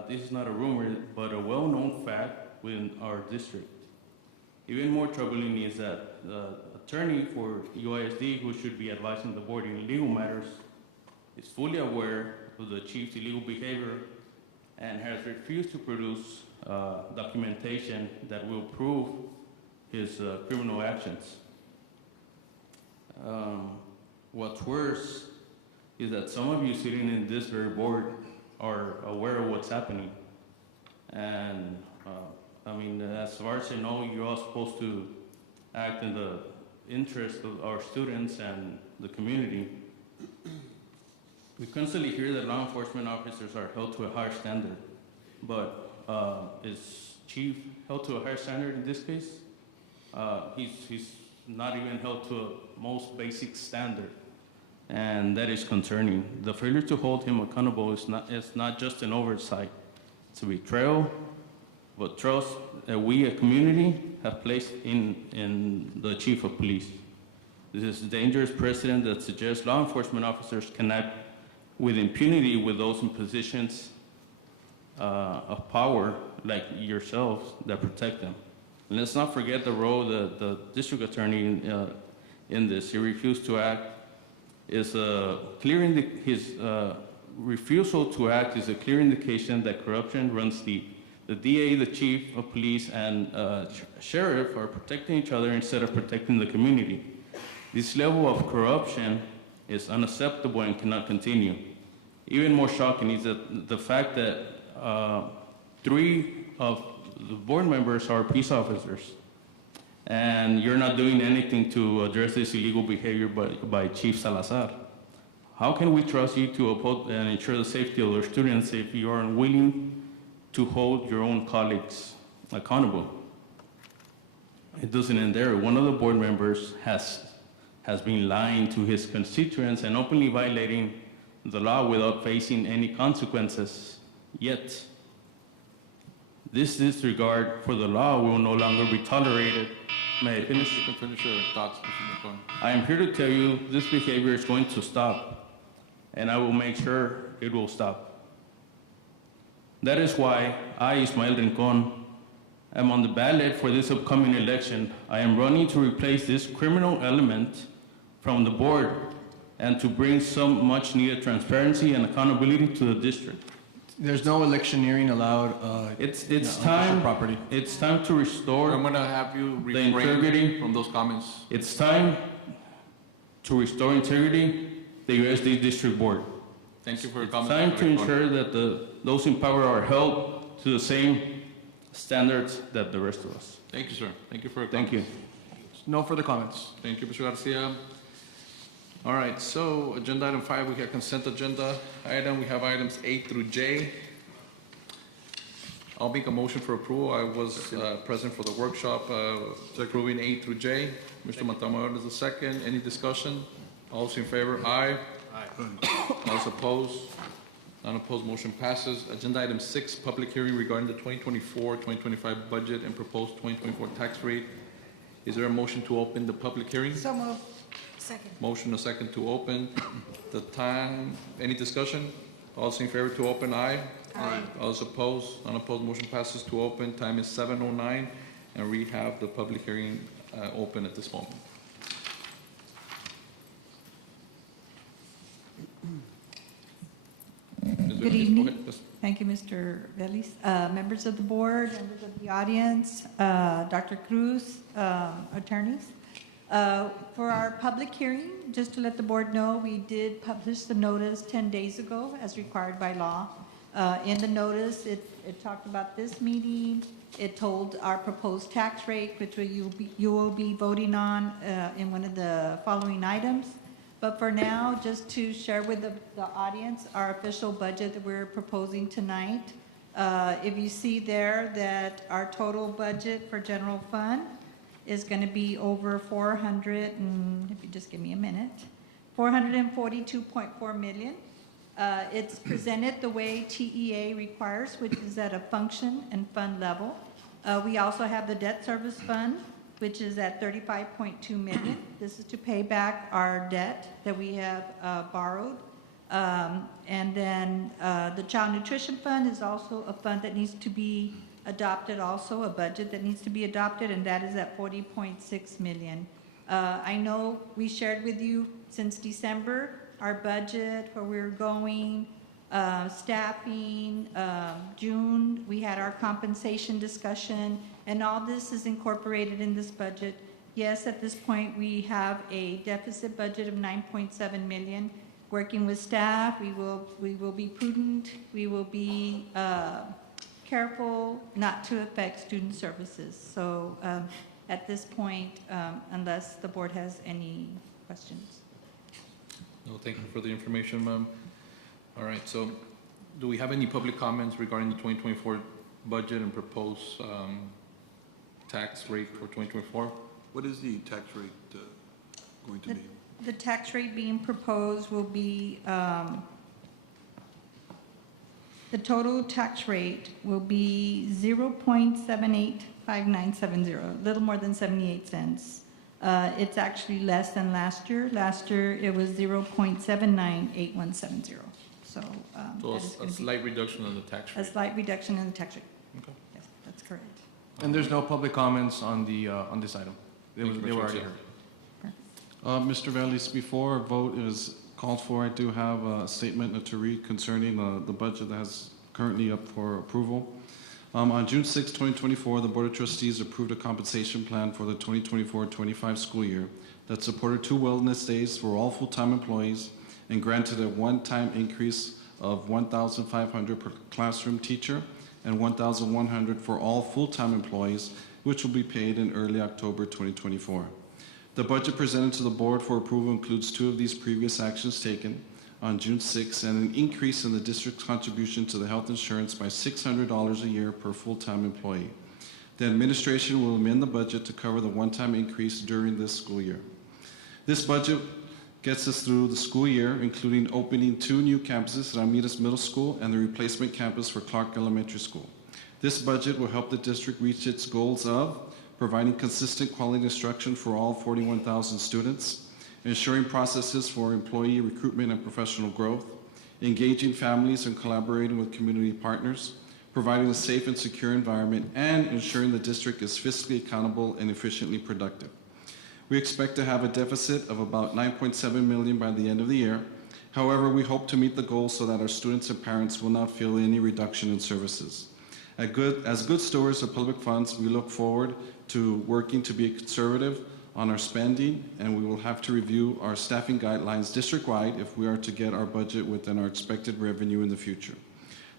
This is not a rumor, but a well-known fact within our district. Even more troubling is that the attorney for UISD, who should be advising the board in legal matters, is fully aware of the chief's illegal behavior and has refused to produce documentation that will prove his criminal actions. What's worse is that some of you sitting in this very board are aware of what's happening. And I mean, as far as I know, you're all supposed to act in the interest of our students and the community. We constantly hear that law enforcement officers are held to a higher standard, but is Chief held to a higher standard in this case? He's not even held to a most basic standard, and that is concerning. The failure to hold him accountable is not just an oversight, it's a betrayal, but trust that we, a community, have placed in the Chief of Police. This is a dangerous precedent that suggests law enforcement officers can act with impunity with those in positions of power, like yourselves, that protect them. And let's not forget the role that the district attorney in this. He refused to act. His refusal to act is a clear indication that corruption runs deep. The DA, the chief of police, and sheriff are protecting each other instead of protecting the community. This level of corruption is unacceptable and cannot continue. Even more shocking is that the fact that 3 of the board members are peace officers. and you're not doing anything to address this illegal behavior by Chief Salazar. How can we trust you to uphold and ensure the safety of our students if you are unwilling to hold your own colleagues accountable? It doesn't end there. One of the board members has been lying to his constituents and openly violating the law without facing any consequences. Yet, this disregard for the law will no longer be tolerated. May I finish? You can finish your thoughts, Mr. McClung. I am here to tell you this behavior is going to stop, and I will make sure it will stop. That is why I, Ismael Rincon, am on the ballot for this upcoming election. I am running to replace this criminal element from the board and to bring some much needed transparency and accountability to the district. There's no electioneering allowed. It's on time. district property. It's time to restore. I'm gonna have you the integrity refrain from those comments. It's time to restore integrity, the USD District Board. Thank you for your It's comments. time Mr. to Rincon. ensure that those in power are held to the same standards that the rest of us. Thank you, sir. Thank you for your Thank comments. you. No further comments. Thank you, Mr. Garcia. All right, so agenda item 5, we have consent agenda item. We have items A through J. I'll make a motion for approval. I was present for the workshop approving A through J. Mr. Montemayor is the second. Any discussion? All those in favor? Aye. All those opposed? None opposed, motion passes. Agenda item 6, public hearing regarding the 2024-2025 budget and proposed 2024 tax rate. Is there a motion to open the public hearing? So moved. Second. Motion a second to open. The time, any discussion? All those in favor to open, aye. Aye. All those opposed, none opposed, motion passes to open. Time is 7:09, and we have the public hearing open at this moment. Good evening. Thank you, Mr. Vélez. Members of the board, members of the audience, Dr. Cruz, attorneys. For our public hearing, just to let the board know, we did publish the notice 10 days ago as required by law. In the notice, it talked about this meeting. It told our proposed tax rate, which you will be voting on in one of the following items. But for now, just to share with the audience our official budget that we're proposing tonight. If you see there that our total budget for general fund is going to be over 400, and if you just give me a minute, 442.4 million. It's presented the way TEA requires, which is at a function and fund level. We also have the debt service fund, which is at 35.2 million. This is to pay back our debt that we have borrowed. And then the Child Nutrition Fund is also a fund that needs to be adopted, also a budget that needs to be adopted, and that is at 40.6 million. I know we shared with you since December our budget, where we're going, staffing. June, we had our compensation discussion, and all this is incorporated in this budget. Yes, at this point, we have a deficit budget of 9.7 million. Working with staff, we will be prudent. We will be careful not to affect student services. So at this point, unless the board has any questions. No, thank you for the information, ma'am. All right, so do we have any public comments regarding the 2024 budget and proposed tax rate for 2024? What is the tax rate going to be? The tax rate being proposed will be, the total tax rate will be 0.785970, a little more than 78 cents. It's actually less than last year. Last year, it was 0.798170. So A slight reduction in the tax rate. a slight reduction in the tax rate. Okay. Yes, that's correct. And there's no public comments on the on this item. They Thank you, were Mr. already Garcia. heard. Mr. Vélez, before a vote is called for, I do have a statement to read concerning the budget that is currently up for approval. On June 6, 2024, the Board of Trustees approved a compensation plan for the 2024-25 school year that supported 2 wellness days for all full-time employees and granted a one-time increase of $1,500 per classroom teacher and $1,100 for all full-time employees, which will be paid in early October 2024. The budget presented to the board for approval includes two of these previous actions taken on June 6 and an increase in the district's contribution to the health insurance by $600 a year per full-time employee. The administration will amend the budget to cover the one-time increase during this school year. This budget gets us through the school year, including opening 2 new campuses, Ramirez Middle School and the replacement campus for Clark Elementary School. This budget will help the district reach its goals of providing consistent quality instruction for all 41,000 students, ensuring processes for employee recruitment and professional growth, engaging families and collaborating with community partners, providing a safe and secure environment, and ensuring the district is fiscally accountable and efficiently productive. We expect to have a deficit of about $9.7 million by the end of the year. However, we hope to meet the goal so that our students and parents will not feel any reduction in services. As good stewards of public funds, we look forward to working to be conservative on our spending, and we will have to review our staffing guidelines district-wide if we are to get our budget within our expected revenue in the future.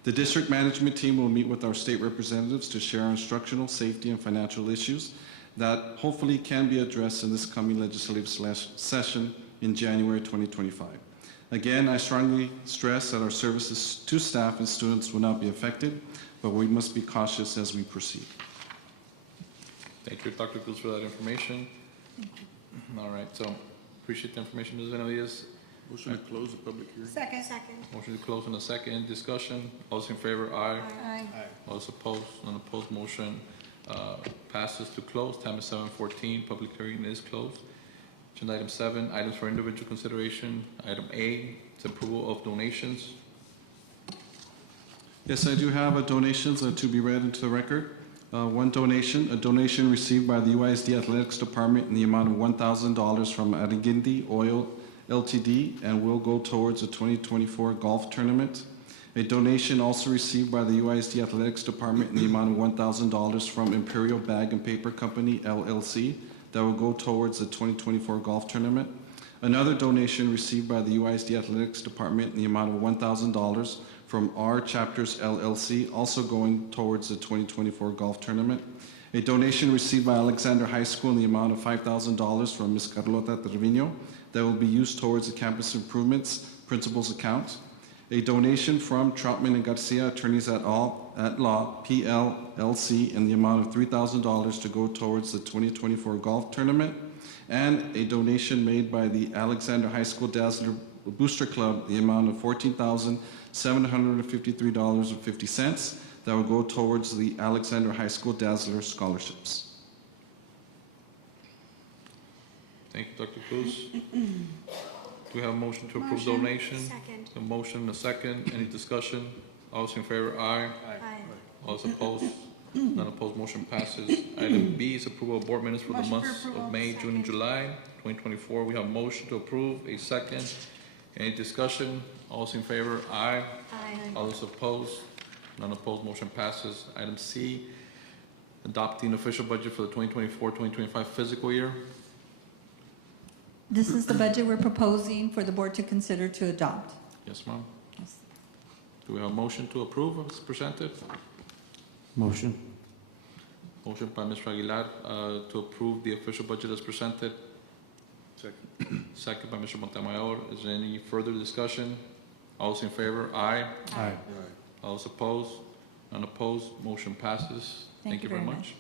The district management team will meet with our state representatives to share our instructional, safety, and financial issues that hopefully can be addressed in this coming legislative session in January 2025. Again, I strongly stress that our services to staff and students will not be affected, but we must be cautious as we proceed. Thank you, Dr. Cruz, for that information. All right, so appreciate the information, Ms. Benavides. Motion to close the public hearing. Second. Motion to close in a second. Discussion. All those in favor, aye. Aye. All those opposed, none opposed. Motion passes to close. Time is 7:14. Public hearing is closed. Agenda item 7, items for individual consideration. Item A, is approval of donations. Yes, I do have donations to be read into the record. One donation, a donation received by the UISD Athletics Department in the amount of $1,000 from Arigindi Oil Ltd. and will go towards the 2024 golf tournament. A donation also received by the UISD Athletics Department in the amount of $1,000 from Imperial Bag and Paper Company LLC that will go towards the 2024 golf tournament. Another donation received by the UISD Athletics Department in the amount of $1,000 from R Chapters LLC, also going towards the 2024 golf tournament. A donation received by Alexander High School in the amount of $5,000 from Ms. Carlota Trevino that will be used towards the campus improvements principal's account. A donation from Troutman and Garcia Attorneys at Law PLLC in the amount of $3,000 to go towards the 2024 golf tournament. And a donation made by the Alexander High School Dazzler Booster Club, the amount of $14,753.50 that will go towards the Alexander High School Dazzler scholarships. Thank you, Dr. Cruz. Do we have a motion to approve donation? Second. A motion and a second. Any discussion? All those in favor, aye. Aye. All those opposed? None opposed. Motion passes. Item B is approval of board minutes for the months of May, June, and July 2024. We have a motion to approve. A second. Any discussion? All those in favor, aye. Aye. All those opposed? None opposed. Motion passes. Item C, adopting official budget for the 2024-2025 fiscal year. This is the budget we're proposing for the board to consider to adopt. Yes, ma'am. Yes. Do we have a motion to approve as presented? Motion. Motion by Mr. Aguilar to approve the official budget as presented. Second. Second by Mr. Montemayor. Is there any further discussion? All those in favor, aye. Aye. All those opposed? None opposed. Motion passes. Thank you very very much.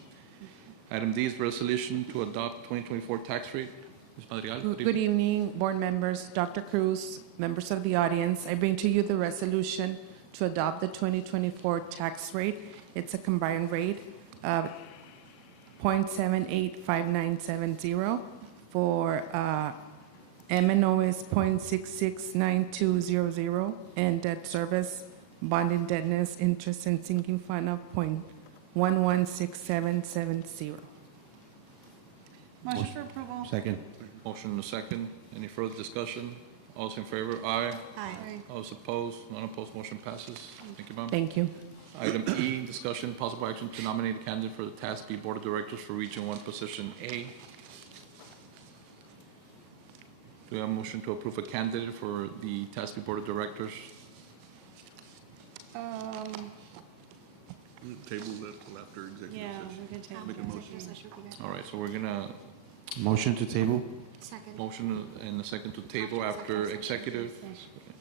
Item D is resolution to adopt 2024 tax rate. Ms. Madrigal. Good evening, board members, Dr. Cruz, members of the audience. I bring to you the resolution to adopt the 2024 tax rate. It's a combined rate of 0.785970. For M&O is 0.669200, and debt service, bond indebtedness, interest, and sinking fund of 0.116770. Motion for approval. Second. Motion and a second. Any further discussion? All those in favor, aye. Aye. All those opposed? None opposed. Motion passes. Thank you, ma'am. Thank you. Item E, discussion, possible action to nominate a candidate for the TASB Board of Directors for Region 1, Position A. Do we have a motion to approve a candidate for the TASB Board of Directors? table that till after executive Yeah, session. we're gonna table Make a motion. All right, so we're gonna, Motion to table? Second. motion and a second to table after executive.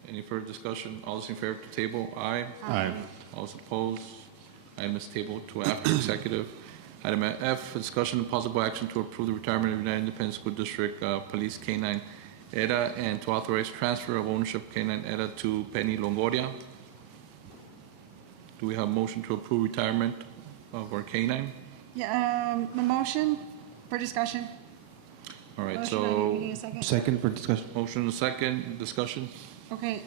Any further discussion? All those in favor to table, aye. Aye. All those opposed? Item is tabled to after executive. Item F, discussion and possible action to approve the retirement of United Independent School District Police K-9 EDA and to authorize transfer of ownership of K-9 EDA to Penny Longoria. Do we have a motion to approve retirement of our K-9? Yeah, the motion for discussion. All right, Motion, so we need a second? Second for discussion. motion and a second, discussion? Okay,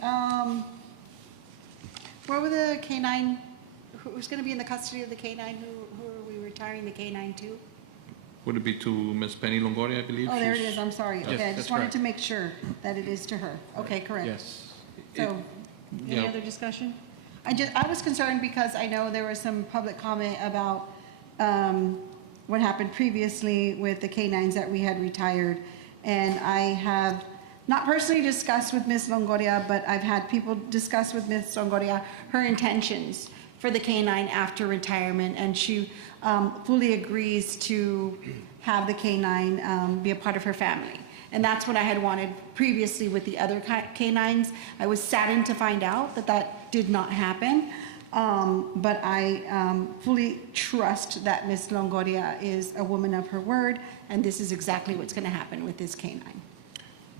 where were the K-9, who's gonna be in the custody of the K-9? Who are we retiring the K-9 to? Would it be to Ms. Penny Longoria, I believe? Oh, there it She's- is, I'm sorry. Yes, Okay, I that's just wanted correct. to make sure that it is to her. Okay, correct. Yes. So, any yeah. other discussion? I was concerned because I know there was some public comment about what happened previously with the K-9s that we had retired. And I have not personally discussed with Ms. Longoria, but I've had people discuss with Ms. Longoria her intentions for the K-9 after retirement. And she fully agrees to have the K-9 be a part of her family. And that's what I had wanted previously with the other K-9s. I was saddened to find out that that did not happen. But I fully trust that Ms. Longoria is a woman of her word, and this is exactly what's going to happen with this K-9.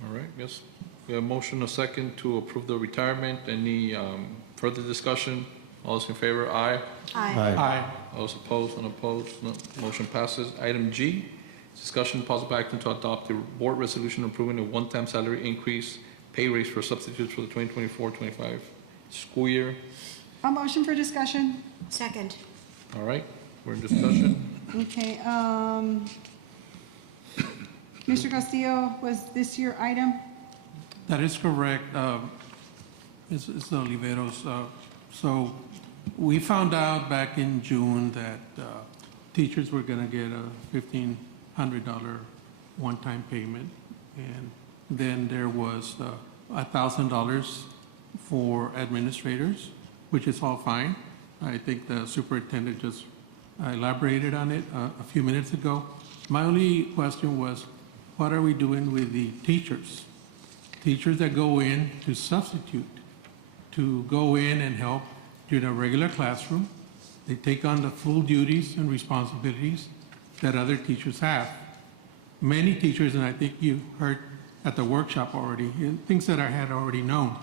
All right, yes. We have a motion, a second to approve the retirement. Any further discussion? All those in favor, aye. Aye. Aye. All those opposed, unopposed, no. Motion passes. Item G, discussion and possible action to adopt the board resolution approving a one-time salary increase pay raise for substitutes for the 2024-25 school year. A motion for discussion? Second. All right, we're in discussion. Okay, Mr. Castillo, was this your item? That is correct, Ms. Oliveros. So we found out back in June that teachers were going to get a $1,500 one-time payment. And then there was $1,000 for administrators, which is all fine. I think the superintendent just elaborated on it a few minutes ago. My only question was, what are we doing with the teachers? Teachers that go in to substitute, to go in and help during a regular classroom. They take on the full duties and responsibilities that other teachers have. Many teachers, and I think you heard at the workshop already, things that I had already known,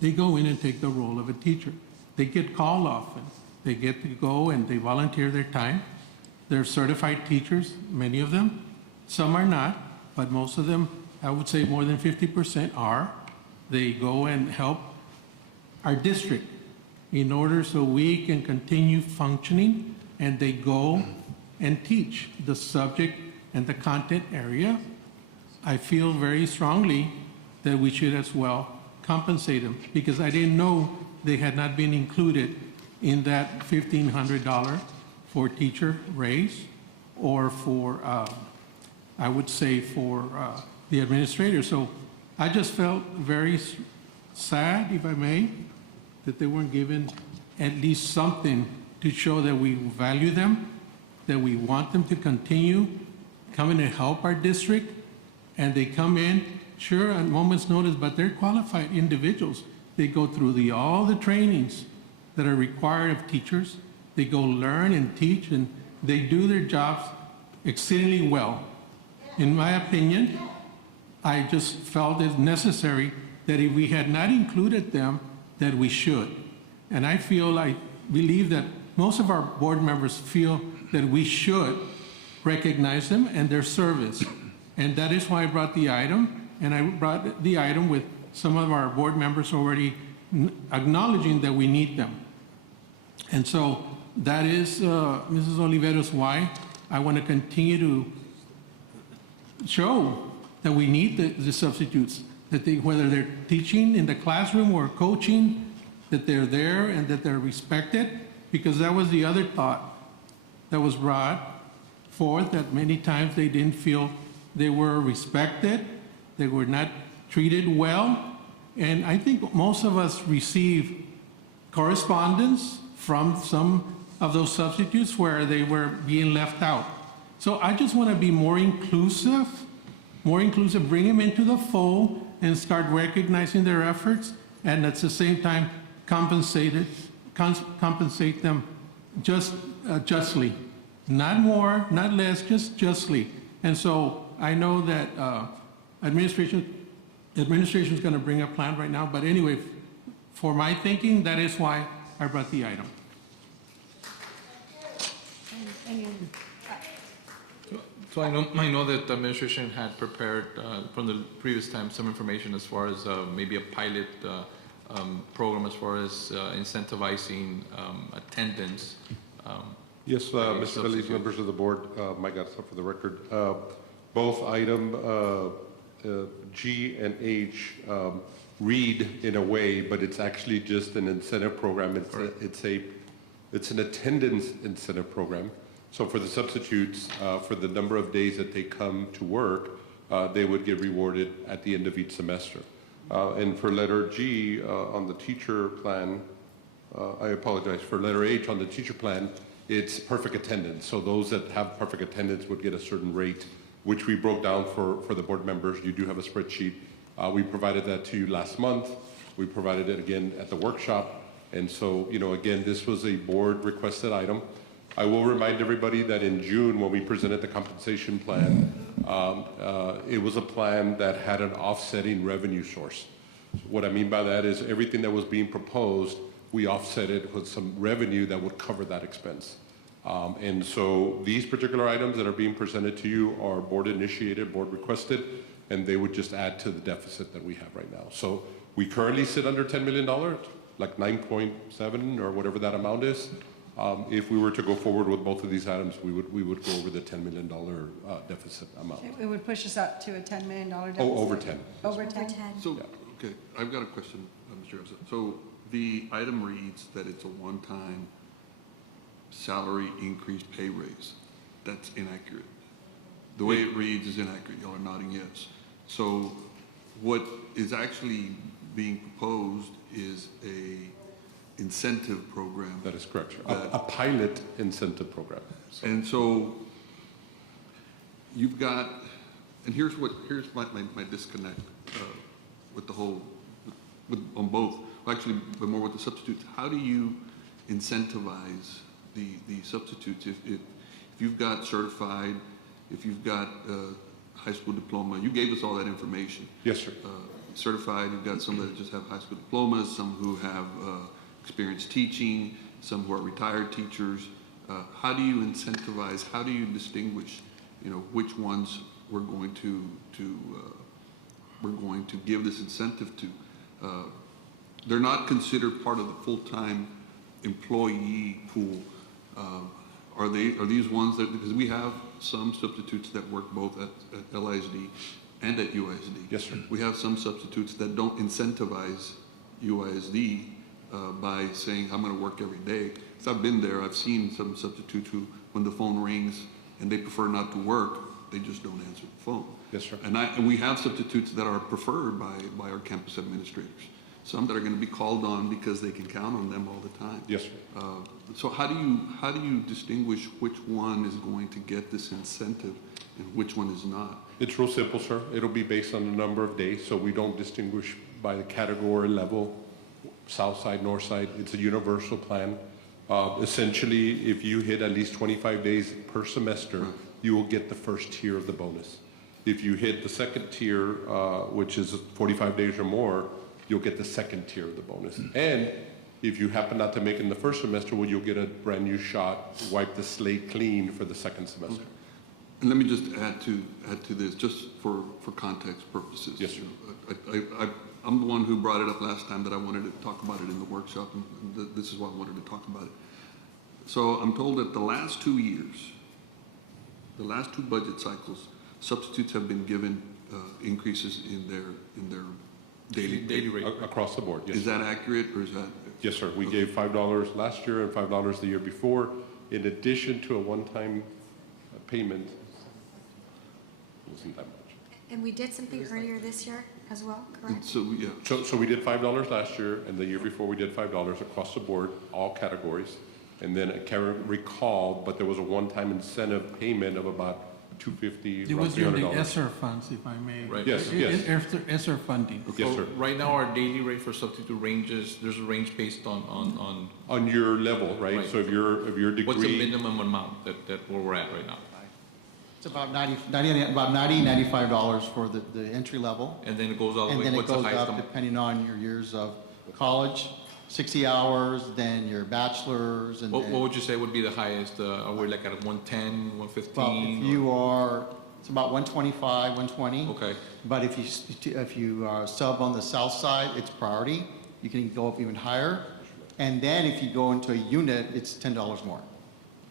they go in and take the role of a teacher. They get called often. They get to go and they volunteer their time. They're certified teachers, many of them. Some are not, but most of them, I would say more than 50% are. They go and help our district in order so we can continue functioning, and they go and teach the subject and the content area. I feel very strongly that we should as well compensate them, because I didn't know they had not been included in that $1,500 for teacher raise, or for, I would say, for the administrator. So I just felt very sad, if I may, that they weren't given at least something to show that we value them, that we want them to continue coming to help our district. And they come in, sure, at a moment's notice, but they're qualified individuals. They go through all the trainings that are required of teachers. They go learn and teach, and they do their jobs exceedingly well. In my opinion, I just felt it necessary that if we had not included them, that we should. And I believe that most of our board members feel that we should recognize them and their service. And that is why I brought the item, and I brought the item with some of our board members already acknowledging that we need them. And so that is, Mrs. Oliveros, why I want to continue to show that we need the substitutes, that whether they're teaching in the classroom or coaching, that they're there and that they're respected, because that was the other thought that was brought forth, that many times they didn't feel they were respected, they were not treated well. And I think most of us receive correspondence from some of those substitutes where they were being left out. So I just want to be more inclusive, bring them into the fold and start recognizing their efforts, and at the same time compensate them justly. Not more, not less, just justly. And so I know that administration is going to bring a plan right now, but anyway, for my thinking, that is why I brought the item. So I know that the administration had prepared from the previous time some information as far as maybe a pilot program as far as incentivizing attendance. Yes, Mr. Veliz, members of the board, Mike Garza for the record. Both item G and H read in a way, but it's actually just an incentive program. It's an attendance incentive program. So for the substitutes, for the number of days that they come to work, they would get rewarded at the end of each semester. And for letter G on the teacher plan, I apologize, for letter H on the teacher plan, it's perfect attendance. So those that have perfect attendance would get a certain rate, which we broke down for the board members. You do have a spreadsheet. We provided that to you last month. We provided it again at the workshop. And so, again, this was a board requested item. I will remind everybody that in June, when we presented the compensation plan, it was a plan that had an offsetting revenue source. What I mean by that is everything that was being proposed, we offset it with some revenue that would cover that expense. And so these particular items that are being presented to you are board initiated, board requested, and they would just add to the deficit that we have right now. So we currently sit under $10 million, like 9.7 or whatever that amount is. If we were to go forward with both of these items, we would go over the $10 million deficit amount. It would push us up to a $10 million deficit. Oh, over 10. Over 10? So, okay, I've got a question, Mr. Garza. So the item reads that it's a one-time salary increase pay raise. That's inaccurate. The way it reads is inaccurate. Y'all are nodding yes. So what is actually being proposed is a incentive program. That is correct, sir. A pilot incentive program. And so you've got, and here's my disconnect with the whole, on both, actually, but more with the substitutes. How do you incentivize the substitutes if you've got certified, if you've got high school diploma? You gave us all that information. Yes, sir. Certified, you've got some that just have high school diplomas, some who have experience teaching, some who are retired teachers. How do you incentivize? How do you distinguish, which ones we're going to give this incentive to? They're not considered part of the full-time employee pool. Are these ones that, because we have some substitutes that work both at LISD and at UISD. Yes, sir. We have some substitutes that don't incentivize UISD by saying, I'm going to work every day. Because I've been there, I've seen some substitutes who, when the phone rings and they prefer not to work, they just don't answer the phone. Yes, sir. And we have substitutes that are preferred by our campus administrators. Some that are going to be called on because they can count on them all the time. Yes, sir. So how do you distinguish which one is going to get this incentive and which one is not? It's real simple, sir. It'll be based on the number of days, so we don't distinguish by the category level, south side, north side. It's a universal plan. Essentially, if you hit at least 25 days per semester, you will get the first tier of the bonus. If you hit the second tier, which is 45 days or more, you'll get the second tier of the bonus. And if you happen not to make it in the first semester, well, you'll get a brand new shot, wipe the slate clean for the second semester. And let me just add to this, just for context purposes. Yes, sir. I'm the one who brought it up last time that I wanted to talk about it in the workshop, and this is why I wanted to talk about it. So I'm told that the last 2 years, the last 2 budget cycles, substitutes have been given increases in their daily rate across the board. Yes, is that accurate, or is that? Yes, sir. We gave $5 last year and $5 the year before, in addition to a one-time payment. It wasn't that much. And we did something earlier this year as well, correct? So yeah. So we did $5 last year, and the year before we did $5 across the board, all categories. And then I can't recall, but there was a one-time incentive payment of about $250, It around was during the $300. ESSER funds, if I may. Right. Yes, yes. ESSER funding. Yes, So sir. right now, our daily rate for substitute ranges, there's a range based on On your level, right? Right. So if your degree. what's the minimum amount that where we're at right now? It's about $95 for the entry level. And then it goes all the And way, then it what's the goes highest up amount? depending on your years of college, 60 hours, then your bachelor's, and What then, would you say would be the highest? Are we like at 110, 115? well, if you are, it's about 125, 120. Okay. But if you sub on the south side, it's priority. You can go up even higher. And then if you go into a unit, it's $10 more.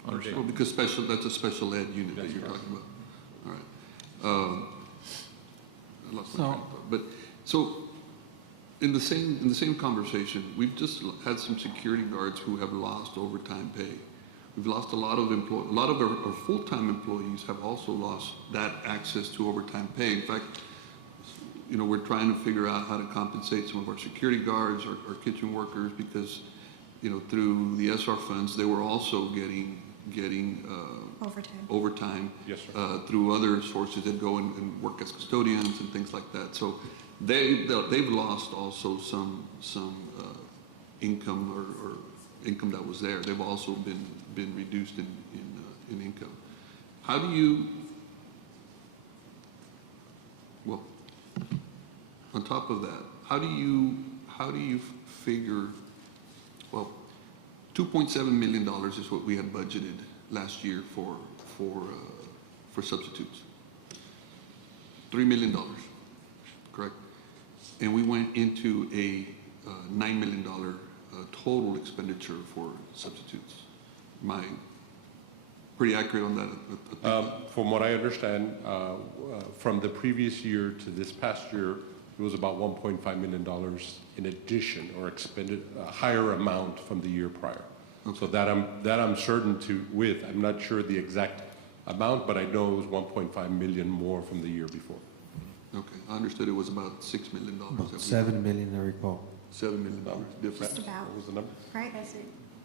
Understand. Well, because that's a special ed unit that you're talking about. All right. I lost my train of thought. But, so, in the same conversation, we've just had some security guards who have lost overtime pay. We've lost a lot of our full-time employees have also lost that access to overtime pay. In fact, you know, we're trying to figure out how to compensate some of our security guards, our kitchen workers, because, you know, through the SR funds, they were also getting overtime. Yes, sir. Through other sources that go and work as custodians and things like that. So they've lost also some income or income that was there. They've also been reduced in income. How do you, well, on top of that, how do you figure, well, $2.7 million is what we had budgeted last year for substitutes. $3 million, correct? And we went into a $9 million total expenditure for substitutes. Am I pretty accurate on that? From what I understand, from the previous year to this past year, it was about $1.5 million in addition, or expended a higher amount from the year prior. Okay. So that I'm certain with. I'm not sure the exact amount, but I know it was 1.5 million more from the year before. Okay, I understood it was about $6 million. About 7 million, I recall. $7 million difference. Just about. What was the number? Right?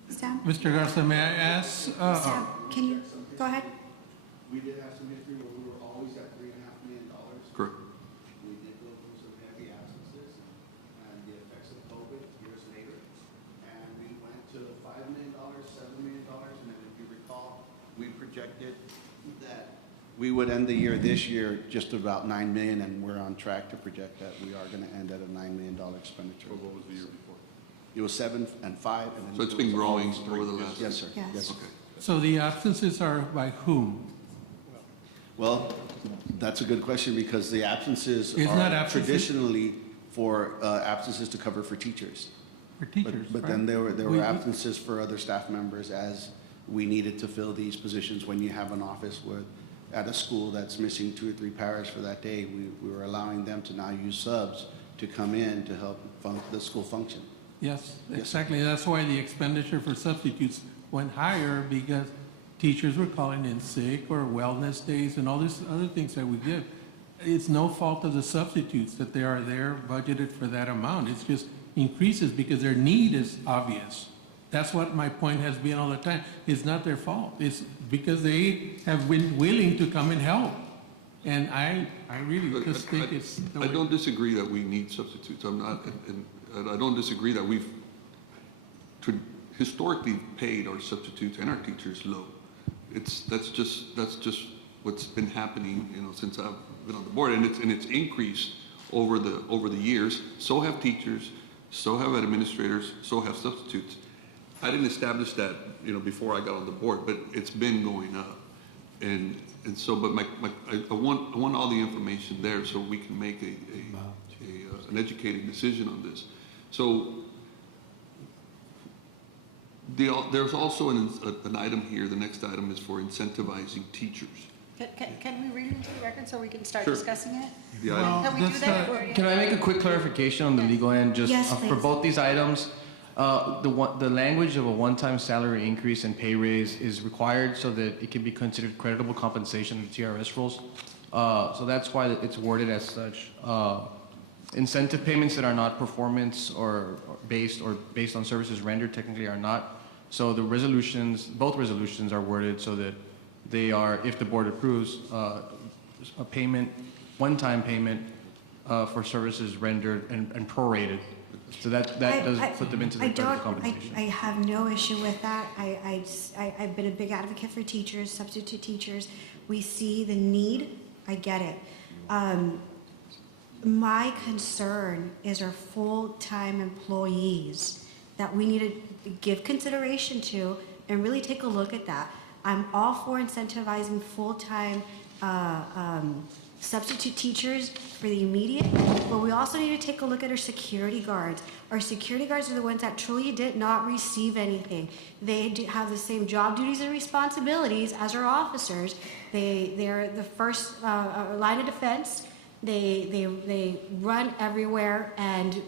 Sam? Mr. Garza, may I ask? Sam, can you go ahead? We did have some history where we were always at $3.5 million. Correct. We did go through some heavy absences and the effects of COVID years later. And we went to $5 million, $7 million, and then if you recall, we projected that we would end the year this year just about $9 million, and we're on track to project that we are going to end at a $9 million expenditure. What was the year before? It was 7 and 5, and then So it's it been was growing always 3. over the last. Yes, sir. Yes. Yes, sir. Okay. So the absences are by whom? Well, that's a good question because the absences It's not are absences? traditionally for absences to cover for teachers. For teachers, But right? then there We- were absences for other staff members as we needed to fill these positions. When you have an office at a school that's missing 2 or 3 paras for that day, we were allowing them to now use subs to come in to help the school function. Yes, Yes. exactly. That's why the expenditure for substitutes went higher, because teachers were calling in sick or wellness days and all these other things that we give. It's no fault of the substitutes that they are there budgeted for that amount. It's just increases because their need is obvious. That's what my point has been all the time. It's not their fault. It's because they have been willing to come and help. And I really just think it's the I way- don't disagree that we need substitutes. I'm not, and I don't disagree that we've historically paid our substitutes and our teachers low. That's just what's been happening, you know, since I've been on the board, and it's increased over the years. So have teachers, so have administrators, so have substitutes. I didn't establish that, you know, before I got on the board, but it's been going up, and so. But I want all the information there so we can make an educated decision on this. So there's also an item here. The next item is for incentivizing teachers. Can we read it into the record so we can start Sure. discussing it? Yeah, Can we do that? Can I make a quick clarification on the legal end? Just Yes, for please. both these items, the language of a one-time salary increase and pay raise is required so that it can be considered creditable compensation in the TRS rules. So that's why it's worded as such. Incentive payments that are not performance or based on services rendered technically are not So the resolutions, both resolutions are worded so that they are, if the board approves, a payment, one-time payment for services rendered and prorated. So that does put them into the federal compensation. I have no issue with that. I've been a big advocate for teachers, substitute teachers. We see the need. I get it. My concern is our full-time employees that we need to give consideration to and really take a look at that. I'm all for incentivizing full-time substitute teachers for the immediate, but we also need to take a look at our security guards. Our security guards are the ones that truly did not receive anything. They have the same job duties and responsibilities as our officers. They're the first line of defense. They run everywhere, and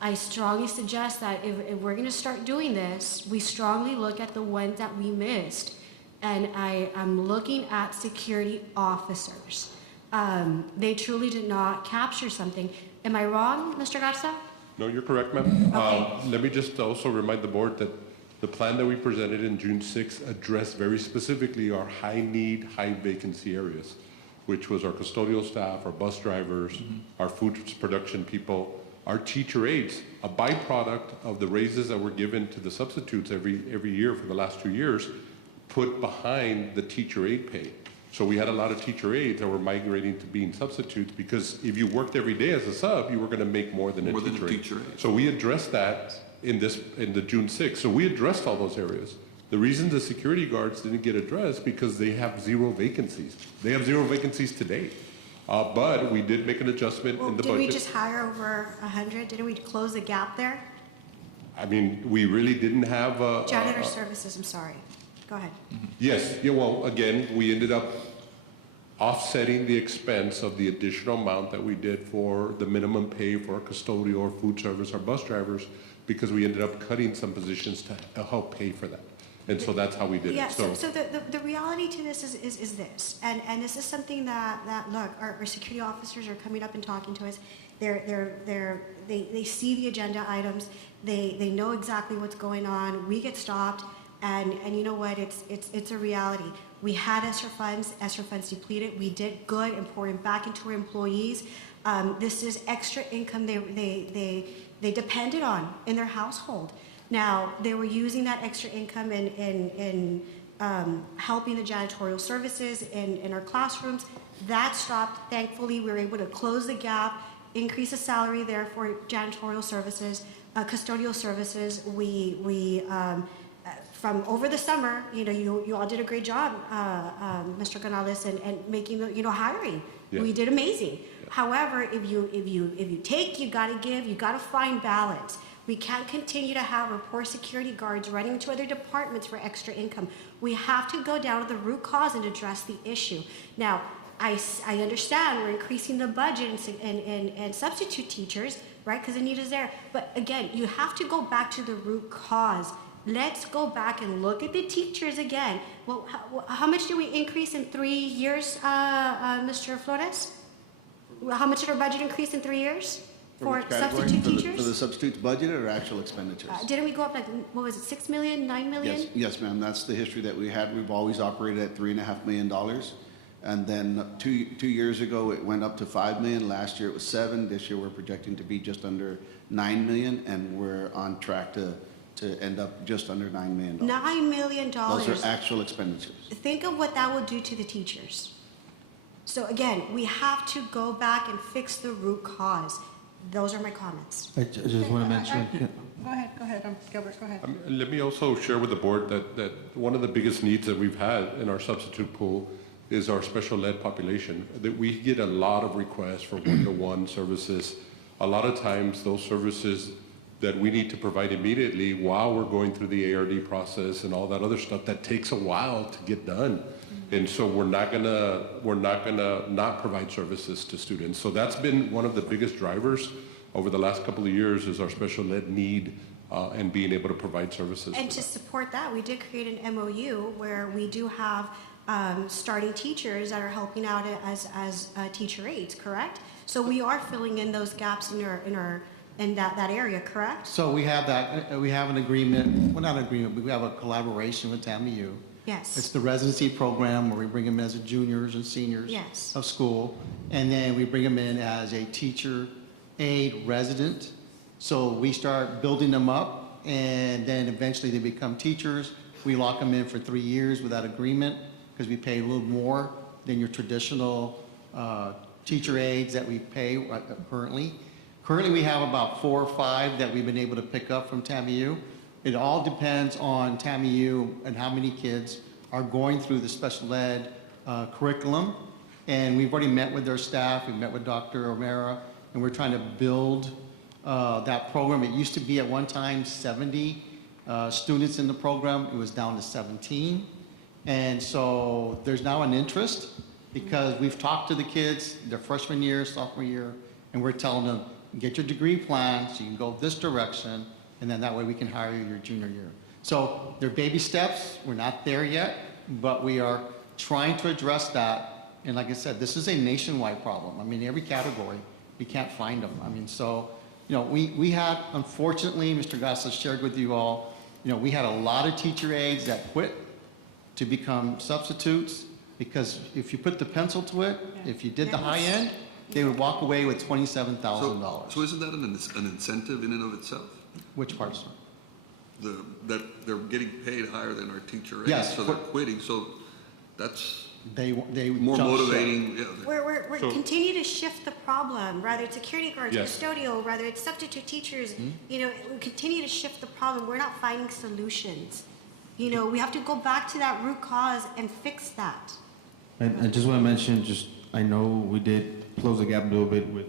I strongly suggest that if we're going to start doing this, we strongly look at the ones that we missed. And I'm looking at security officers. They truly did not capture something. Am I wrong, Mr. Garza? No, you're correct, ma'am. Okay. Let me just also remind the board that the plan that we presented in June 6th addressed very specifically our high-need, high-vacancy areas, which was our custodial staff, our bus drivers, our food production people, our teacher aides. A byproduct of the raises that were given to the substitutes every year for the last 2 years put behind the teacher aide pay. So we had a lot of teacher aides that were migrating to being substitutes because if you worked every day as a sub, you were going to make more than a teacher aide. So we addressed that in the June 6th. So we addressed all those areas. The reason the security guards didn't get addressed because they have 0 vacancies. They have 0 vacancies today. But we did make an adjustment in the budget. Did we just hire over 100? Didn't we close the gap there? I mean, we really didn't have Janitor services, I'm sorry. Go ahead. Yes, yeah, well, again, we ended up offsetting the expense of the additional amount that we did for the minimum pay for our custodial or food service, our bus drivers, because we ended up cutting some positions to help pay for that. And so that's how we did Yeah, it. so the reality to this is this, and this is something that look, our security officers are coming up and talking to us. They see the agenda items, they know exactly what's going on. We get stopped, and you know what? It's a reality. We had ESSER funds depleted. We did good and pouring back into our employees. This is extra income they depended on in their household. Now, they were using that extra income in helping the janitorial services in our classrooms. That stopped. Thankfully, we were able to close the gap, increase the salary there for janitorial services, custodial services. We from over the summer, you all did a great job, Mr. Canales, and making hiring. Yeah. We did amazing. However, if you take, you got to give, you got to find balance. We can't continue to have our poor security guards running to other departments for extra income. We have to go down to the root cause and address the issue. Now, I understand we're increasing the budget and substitute teachers, right, because the need is there. But again, you have to go back to the root cause. Let's go back and look at the teachers again. Well, how much did we increase in 3 years, Mr. Flores? How much did our budget increase in 3 years? For substitute teachers? For the substitutes budget or actual expenditures? Didn't we go up what was it, 6 million, 9 million? Yes, ma'am. That's the history that we had. We've always operated at $3.5 million. And then two years ago, it went up to 5 million. Last year, it was 7. This year, we're projecting to be just under 9 million, and we're on track to end up just under $9 million. $9 million. Those are actual expenditures. Think of what that will do to the teachers. So again, we have to go back and fix the root cause. Those are my comments. I just want to mention. Go ahead, Gilbert, go ahead. Let me also share with the board that one of the biggest needs that we've had in our substitute pool is our special ed population. That we get a lot of requests for one-to-one services. A lot of times those services that we need to provide immediately while we're going through the ARD process and all that other stuff, that takes a while to get done. And so we're not gonna not provide services to students. So that's been one of the biggest drivers over the last couple of years is our special ed need and being able to provide services. And to support that, we did create an MOU where we do have starting teachers that are helping out as teacher aides, correct? So we are filling in those gaps in our in that area, correct? So we have that, we have an agreement, well, not an agreement, but we have a collaboration with TAMU. Yes. It's the residency program where we bring them as juniors and seniors Yes. of school. And then we bring them in as a teacher aide resident. So we start building them up, and then eventually they become teachers. We lock them in for 3 years with that agreement because we pay a little more than your traditional teacher aides that we pay currently. Currently, we have about 4 or 5 that we've been able to pick up from TAMU. It all depends on TAMU and how many kids are going through the special ed curriculum. And we've already met with their staff. We've met with Dr. O'Mara, and we're trying to build that program. It used to be at one time 70 students in the program. It was down to 17. And so there's now an interest because we've talked to the kids their freshman year, sophomore year, and we're telling them, get your degree plan so you can go this direction, and then that way we can hire you your junior year. So they're baby steps. We're not there yet, but we are trying to address that. And like I said, this is a nationwide problem. I mean, every category, we can't find them. I mean, so, you know, we had, unfortunately, Mr. Garza shared with you all, you know, we had a lot of teacher aides that quit to become substitutes because if you put the pencil to it, if you did the high end, they would walk away with $27,000. So isn't that an incentive in and of itself? Which part, sir? That they're getting paid higher than our teacher aides, Yes, so they're quitting, so that's they more jump ship. motivating. Yeah, We're So- continue to shift the problem, whether it's security guards, Yes. custodial, whether it's substitute teachers, you know, we continue to shift the problem. We're not finding solutions. You know, we have to go back to that root cause and fix that. I just want to mention, I know we did close the gap a little bit with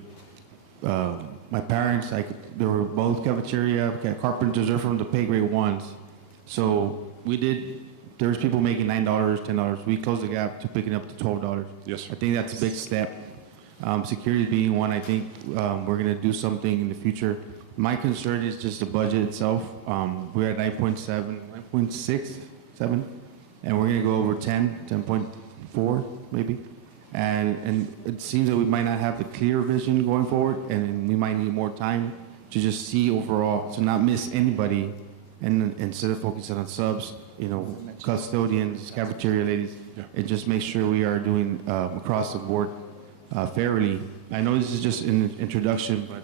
my parents. They were both cafeteria carpenters. They're from the pay grade ones. So there was people making $9, $10. We closed the gap to picking up to $12. Yes, sir. I think that's a big step. Security being one, I think we're going to do something in the future. My concern is just the budget itself. We're at 9.6, 7, and we're going to go over 10.4 maybe. And it seems that we might not have the clear vision going forward, and we might need more time to just see overall, to not miss anybody, and instead of focusing on subs, you know, custodians, cafeteria ladies, and just make sure we are doing across the board fairly. I know this is just an introduction, but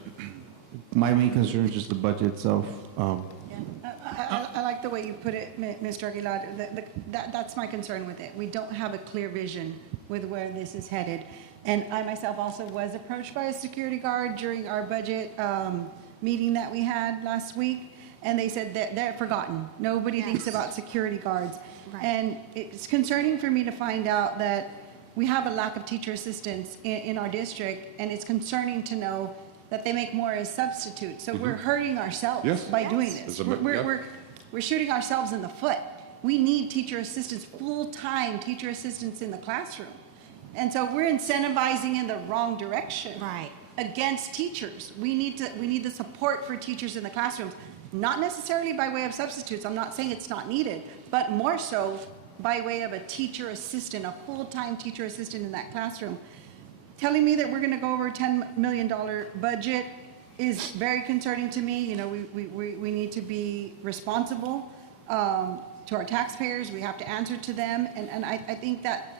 my main concern is just the budget itself. I like the way you put it, Mr. Aguilar. That's my concern with it. We don't have a clear vision with where this is headed. And I myself also was approached by a security guard during our budget meeting that we had last week, and they said that they're forgotten. Nobody thinks about security guards. Right. And it's concerning for me to find out that we have a lack of teacher assistants in our district, and it's concerning to know that they make more as substitutes. So we're hurting ourselves Yes. by doing It's this. a bit- yeah. We're shooting ourselves in the foot. We need teacher assistants, full-time teacher assistants in the classroom. And so we're incentivizing in the wrong direction. Right. Against teachers. We need the support for teachers in the classrooms, not necessarily by way of substitutes. I'm not saying it's not needed, but more so by way of a teacher assistant, a full-time teacher assistant in that classroom. Telling me that we're gonna go over a $10 million budget is very concerning to me. You know, we need to be responsible to our taxpayers. We have to answer to them. And I think that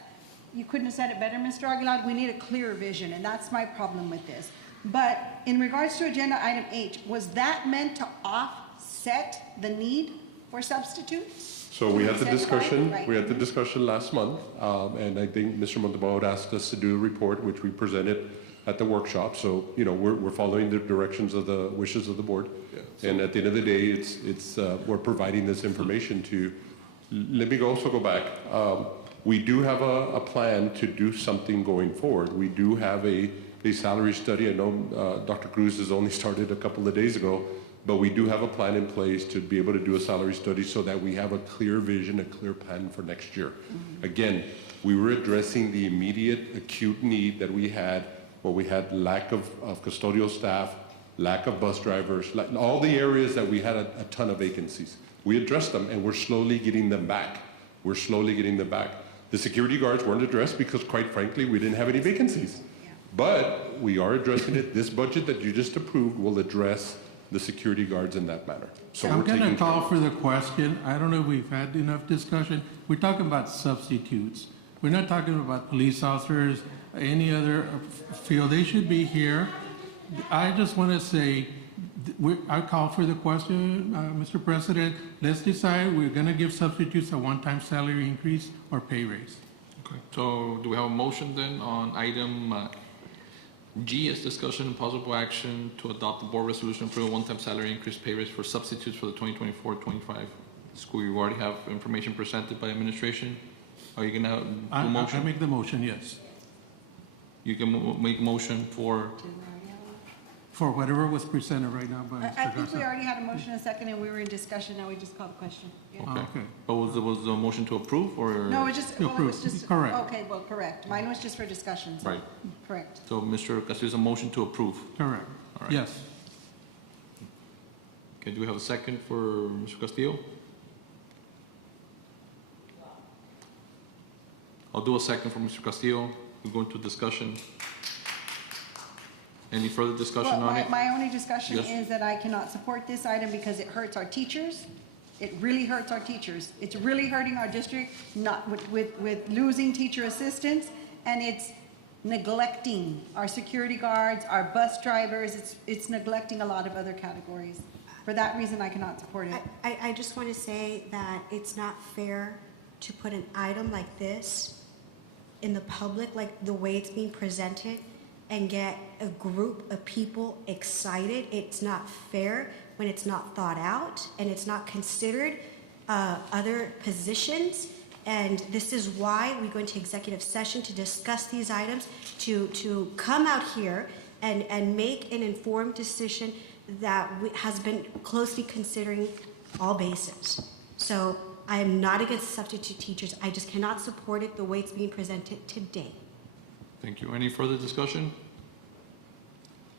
you couldn't have said it better, Mr. Aguilar. We need a clearer vision, and that's my problem with this. But in regards to agenda item H, was that meant to offset the need for substitutes? So we had the Incentivize? discussion, Right. we had the discussion last month, and I think Mr. Montalbano asked us to do a report, which we presented at the workshop. So, you know, we're following the directions of the wishes of the board. And at the end of the day, we're providing this information to, let me also go back. We do have a plan to do something going forward. We do have a salary study. I know Dr. Cruz has only started a couple of days ago, but we do have a plan in place to be able to do a salary study so that we have a clear vision, a clear plan for next year. Again, we were addressing the immediate acute need that we had, where we had lack of custodial staff, lack of bus drivers, all the areas that we had a ton of vacancies. We addressed them, and we're slowly getting them back. The security guards weren't addressed because, quite frankly, we didn't have any vacancies. But we are addressing it. This budget that you just approved will address the security guards in that manner. So I'm we're going to taking care call of it. for the question. I don't know if we've had enough discussion. We're talking about substitutes. We're not talking about police officers, any other field. They should be here. I just want to say, I call for the question, Mr. President. Let's decide, we're going to give substitutes a one-time salary increase or pay raise. Okay, so do we have a motion then on item G as discussion and possible action to adopt the board resolution for a one-time salary increase pay raise for substitutes for the 2024-25 school year? We already have information presented by administration. Are you gonna do a I motion? make the motion, yes. You can make motion for, For whatever was presented right now by I Mr. think we Garza. already had a motion and a second, and we were in discussion, now we just called the question. Yeah. okay. But was the motion to approve or? No, it just, well, it was just. Correct. Okay, well, correct. Mine was just for discussion, so. Right. Correct. So Mr. Castillo's a motion to approve. Correct. All right. Yes. Okay, do we have a second for Mr. Castillo? I'll do a second for Mr. Castillo. We go into discussion. Any further discussion Well, on it? my only discussion Yes. is that I cannot support this item because it hurts our teachers. It really hurts our teachers. It's really hurting our district, not with losing teacher assistants, and it's neglecting our security guards, our bus drivers. It's neglecting a lot of other categories. For that reason, I cannot support it. I just want to say that it's not fair to put an item like this in the public, like the way it's being presented, and get a group of people excited. It's not fair when it's not thought out and it's not considered other positions. And this is why we go into executive session to discuss these items, to come out here and make an informed decision that has been closely considering all bases. So I am not against substitute teachers. I just cannot support it the way it's being presented today. Thank you. Any further discussion?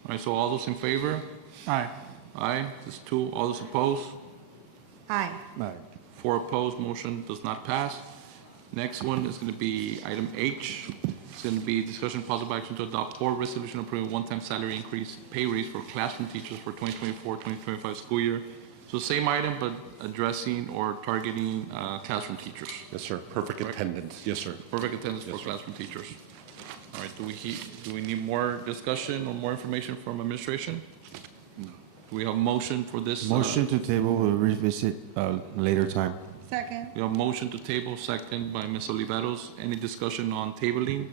All right, so all those in favor? Aye. Aye, there's two. All those opposed? Aye. Four opposed, motion does not pass. Next one is going to be item H. It's going to be discussion and possible action to adopt board resolution approving one-time salary increase pay raise for classroom teachers for 2024-2025 school year. So same item, but addressing or targeting classroom teachers. Yes, sir. Perfect attendance. Yes, sir. Perfect attendance for Yes, sir. classroom teachers. All right, do we need more discussion or more information from administration? No. Do we have a motion for this? Motion to table, we'll revisit later time. Second. We have a motion to table, second by Ms. Oliveros. Any discussion on tabling?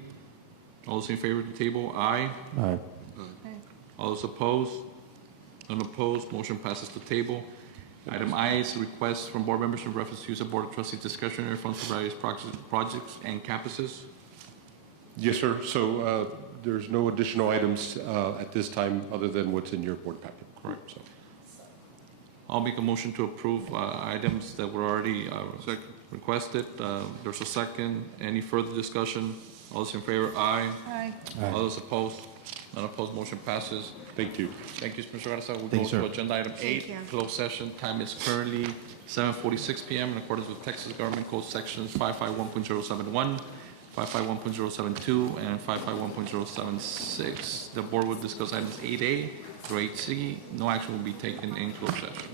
All those in favor to table, aye. Aye. All those opposed? None opposed, motion passes to table. Item I is request from board members in reference to use of Board of Trustees discretionary funds for various projects and campuses. Yes, sir. So there's no additional items at this time other than what's in your board packet. Correct. So I'll make a motion to approve items that were already requested. There's a second. Any further discussion? All those in favor, aye. Aye. All those opposed? None opposed, motion passes. Thank you. Thank you, Mr. Garza. We'll Thank go you, sir. to agenda item Thank 8, you. closed session. Time is currently 7:46 p.m. in accordance with Texas Government Code Sections 551.071, 551.072, and 551.076. The board will discuss items 8A through 8C. No action will be taken in closed session.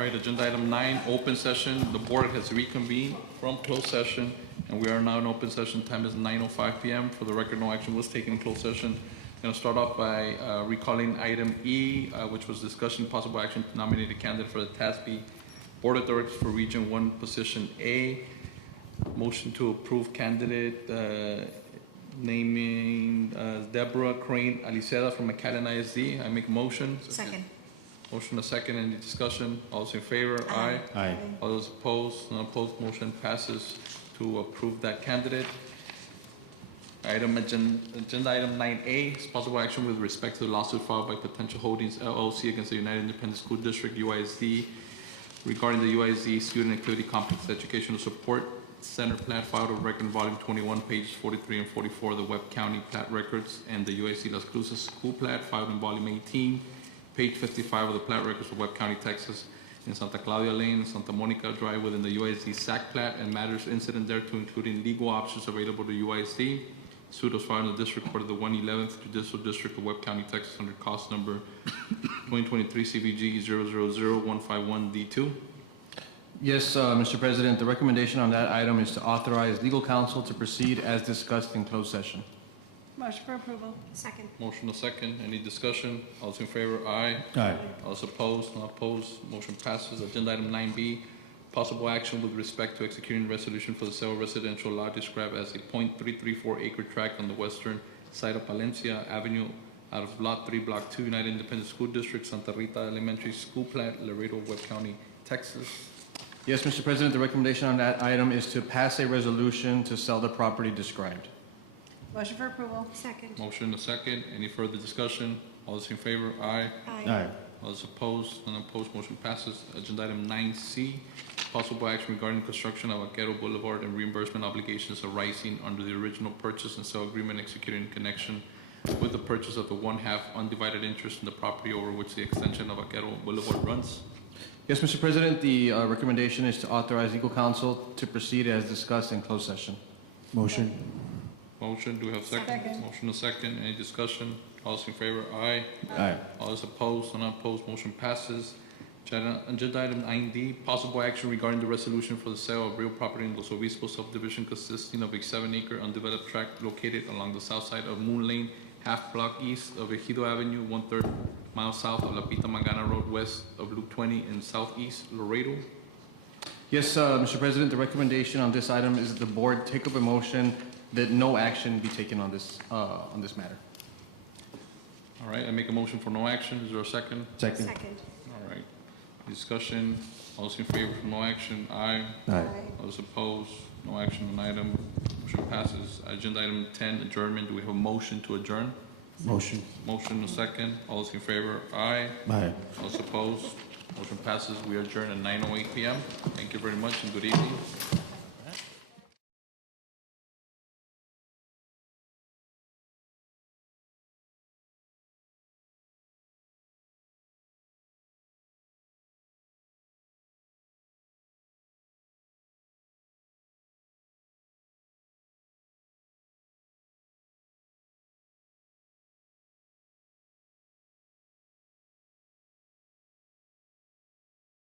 All right, agenda item 9, open session. The board has reconvened from closed session, and we are now in open session. Time is 9:05 p.m. For the record, no action was taken in closed session. I'm going to start off by recalling item E, which was discussion possible action to nominate a candidate for the TASB Board of Directors for Region 1, Position A. Motion to approve candidate naming Deborah Crane Aliceda from McAllen ISD. I make a motion. Second. Motion a second. Any discussion? All those in favor? Aye. Aye. All those opposed? None opposed. Motion passes to approve that candidate. Agenda item 9A is possible action with respect to the lawsuit filed by Potential Holdings LLC against the United Independent School District UISD regarding the UISD Student Activity Complex Educational Support Center plat filed of record volume 21, pages 43 and 44 of the Webb County plat records, and the UISD Las Cruces School plat filed in volume 18, page 55 of the plat records of Webb County, Texas, in Santa Claudia Lane, Santa Monica Drive within the UISD SAC plat and matters incident thereto, including legal options available to UISD. Suit was filed in the District Court of the 111th Judicial District of Webb County, Texas, under cost number 2023 CVG 0000151D2. Yes, Mr. President, the recommendation on that item is to authorize legal counsel to proceed as discussed in closed session. Motion for approval. Second. Motion a second. Any discussion? All those in favor? Aye. Aye. All those opposed? Not opposed. Motion passes. Agenda item 9B, possible action with respect to executing resolution for the sale of residential lot described as a .334 acre tract on the western side of Palencia Avenue out of Lot 3, Block 2, United Independent School District, Santa Rita Elementary School plat, Laredo, Webb County, Texas. Yes, Mr. President, the recommendation on that item is to pass a resolution to sell the property described. Motion for approval. Second. Motion a second. Any further discussion? All those in favor? Aye. Aye. All those opposed? None opposed. Motion passes. Agenda item 9C, possible action regarding construction of Vaquero Boulevard and reimbursement obligations arising under the original purchase and sale agreement executed in connection with the purchase of the one-half undivided interest in the property over which the extension of Vaquero Boulevard runs. Yes, Mr. President, the recommendation is to authorize legal counsel to proceed as discussed in closed session. Motion. Motion, do we have a second? Second. Motion a second. Any discussion? All those in favor? Aye. Aye. All those opposed? None opposed. Motion passes. Agenda item 9D, possible action regarding the resolution for the sale of real property in Los Obispos subdivision consisting of a 7-acre undeveloped tract located along the south side of Moon Lane, half block east of Ejido Avenue, 1/3 mile south of La Pita Mangana Road, west of Loop 20 in southeast Laredo. Yes, Mr. President, the recommendation on this item is that the board take up a motion that no action be taken on this matter. All right, I make a motion for no action. Is there a second? Second. Second. All right. Discussion. All those in favor for no action? Aye. Aye. All those opposed? No action on item. Motion passes. Agenda item 10, adjournment. Do we have a motion to adjourn? Motion. Motion a second. All those in favor? Aye. Aye. All those opposed? Motion passes. We adjourn at 9:08 p.m. Thank you very much and good evening.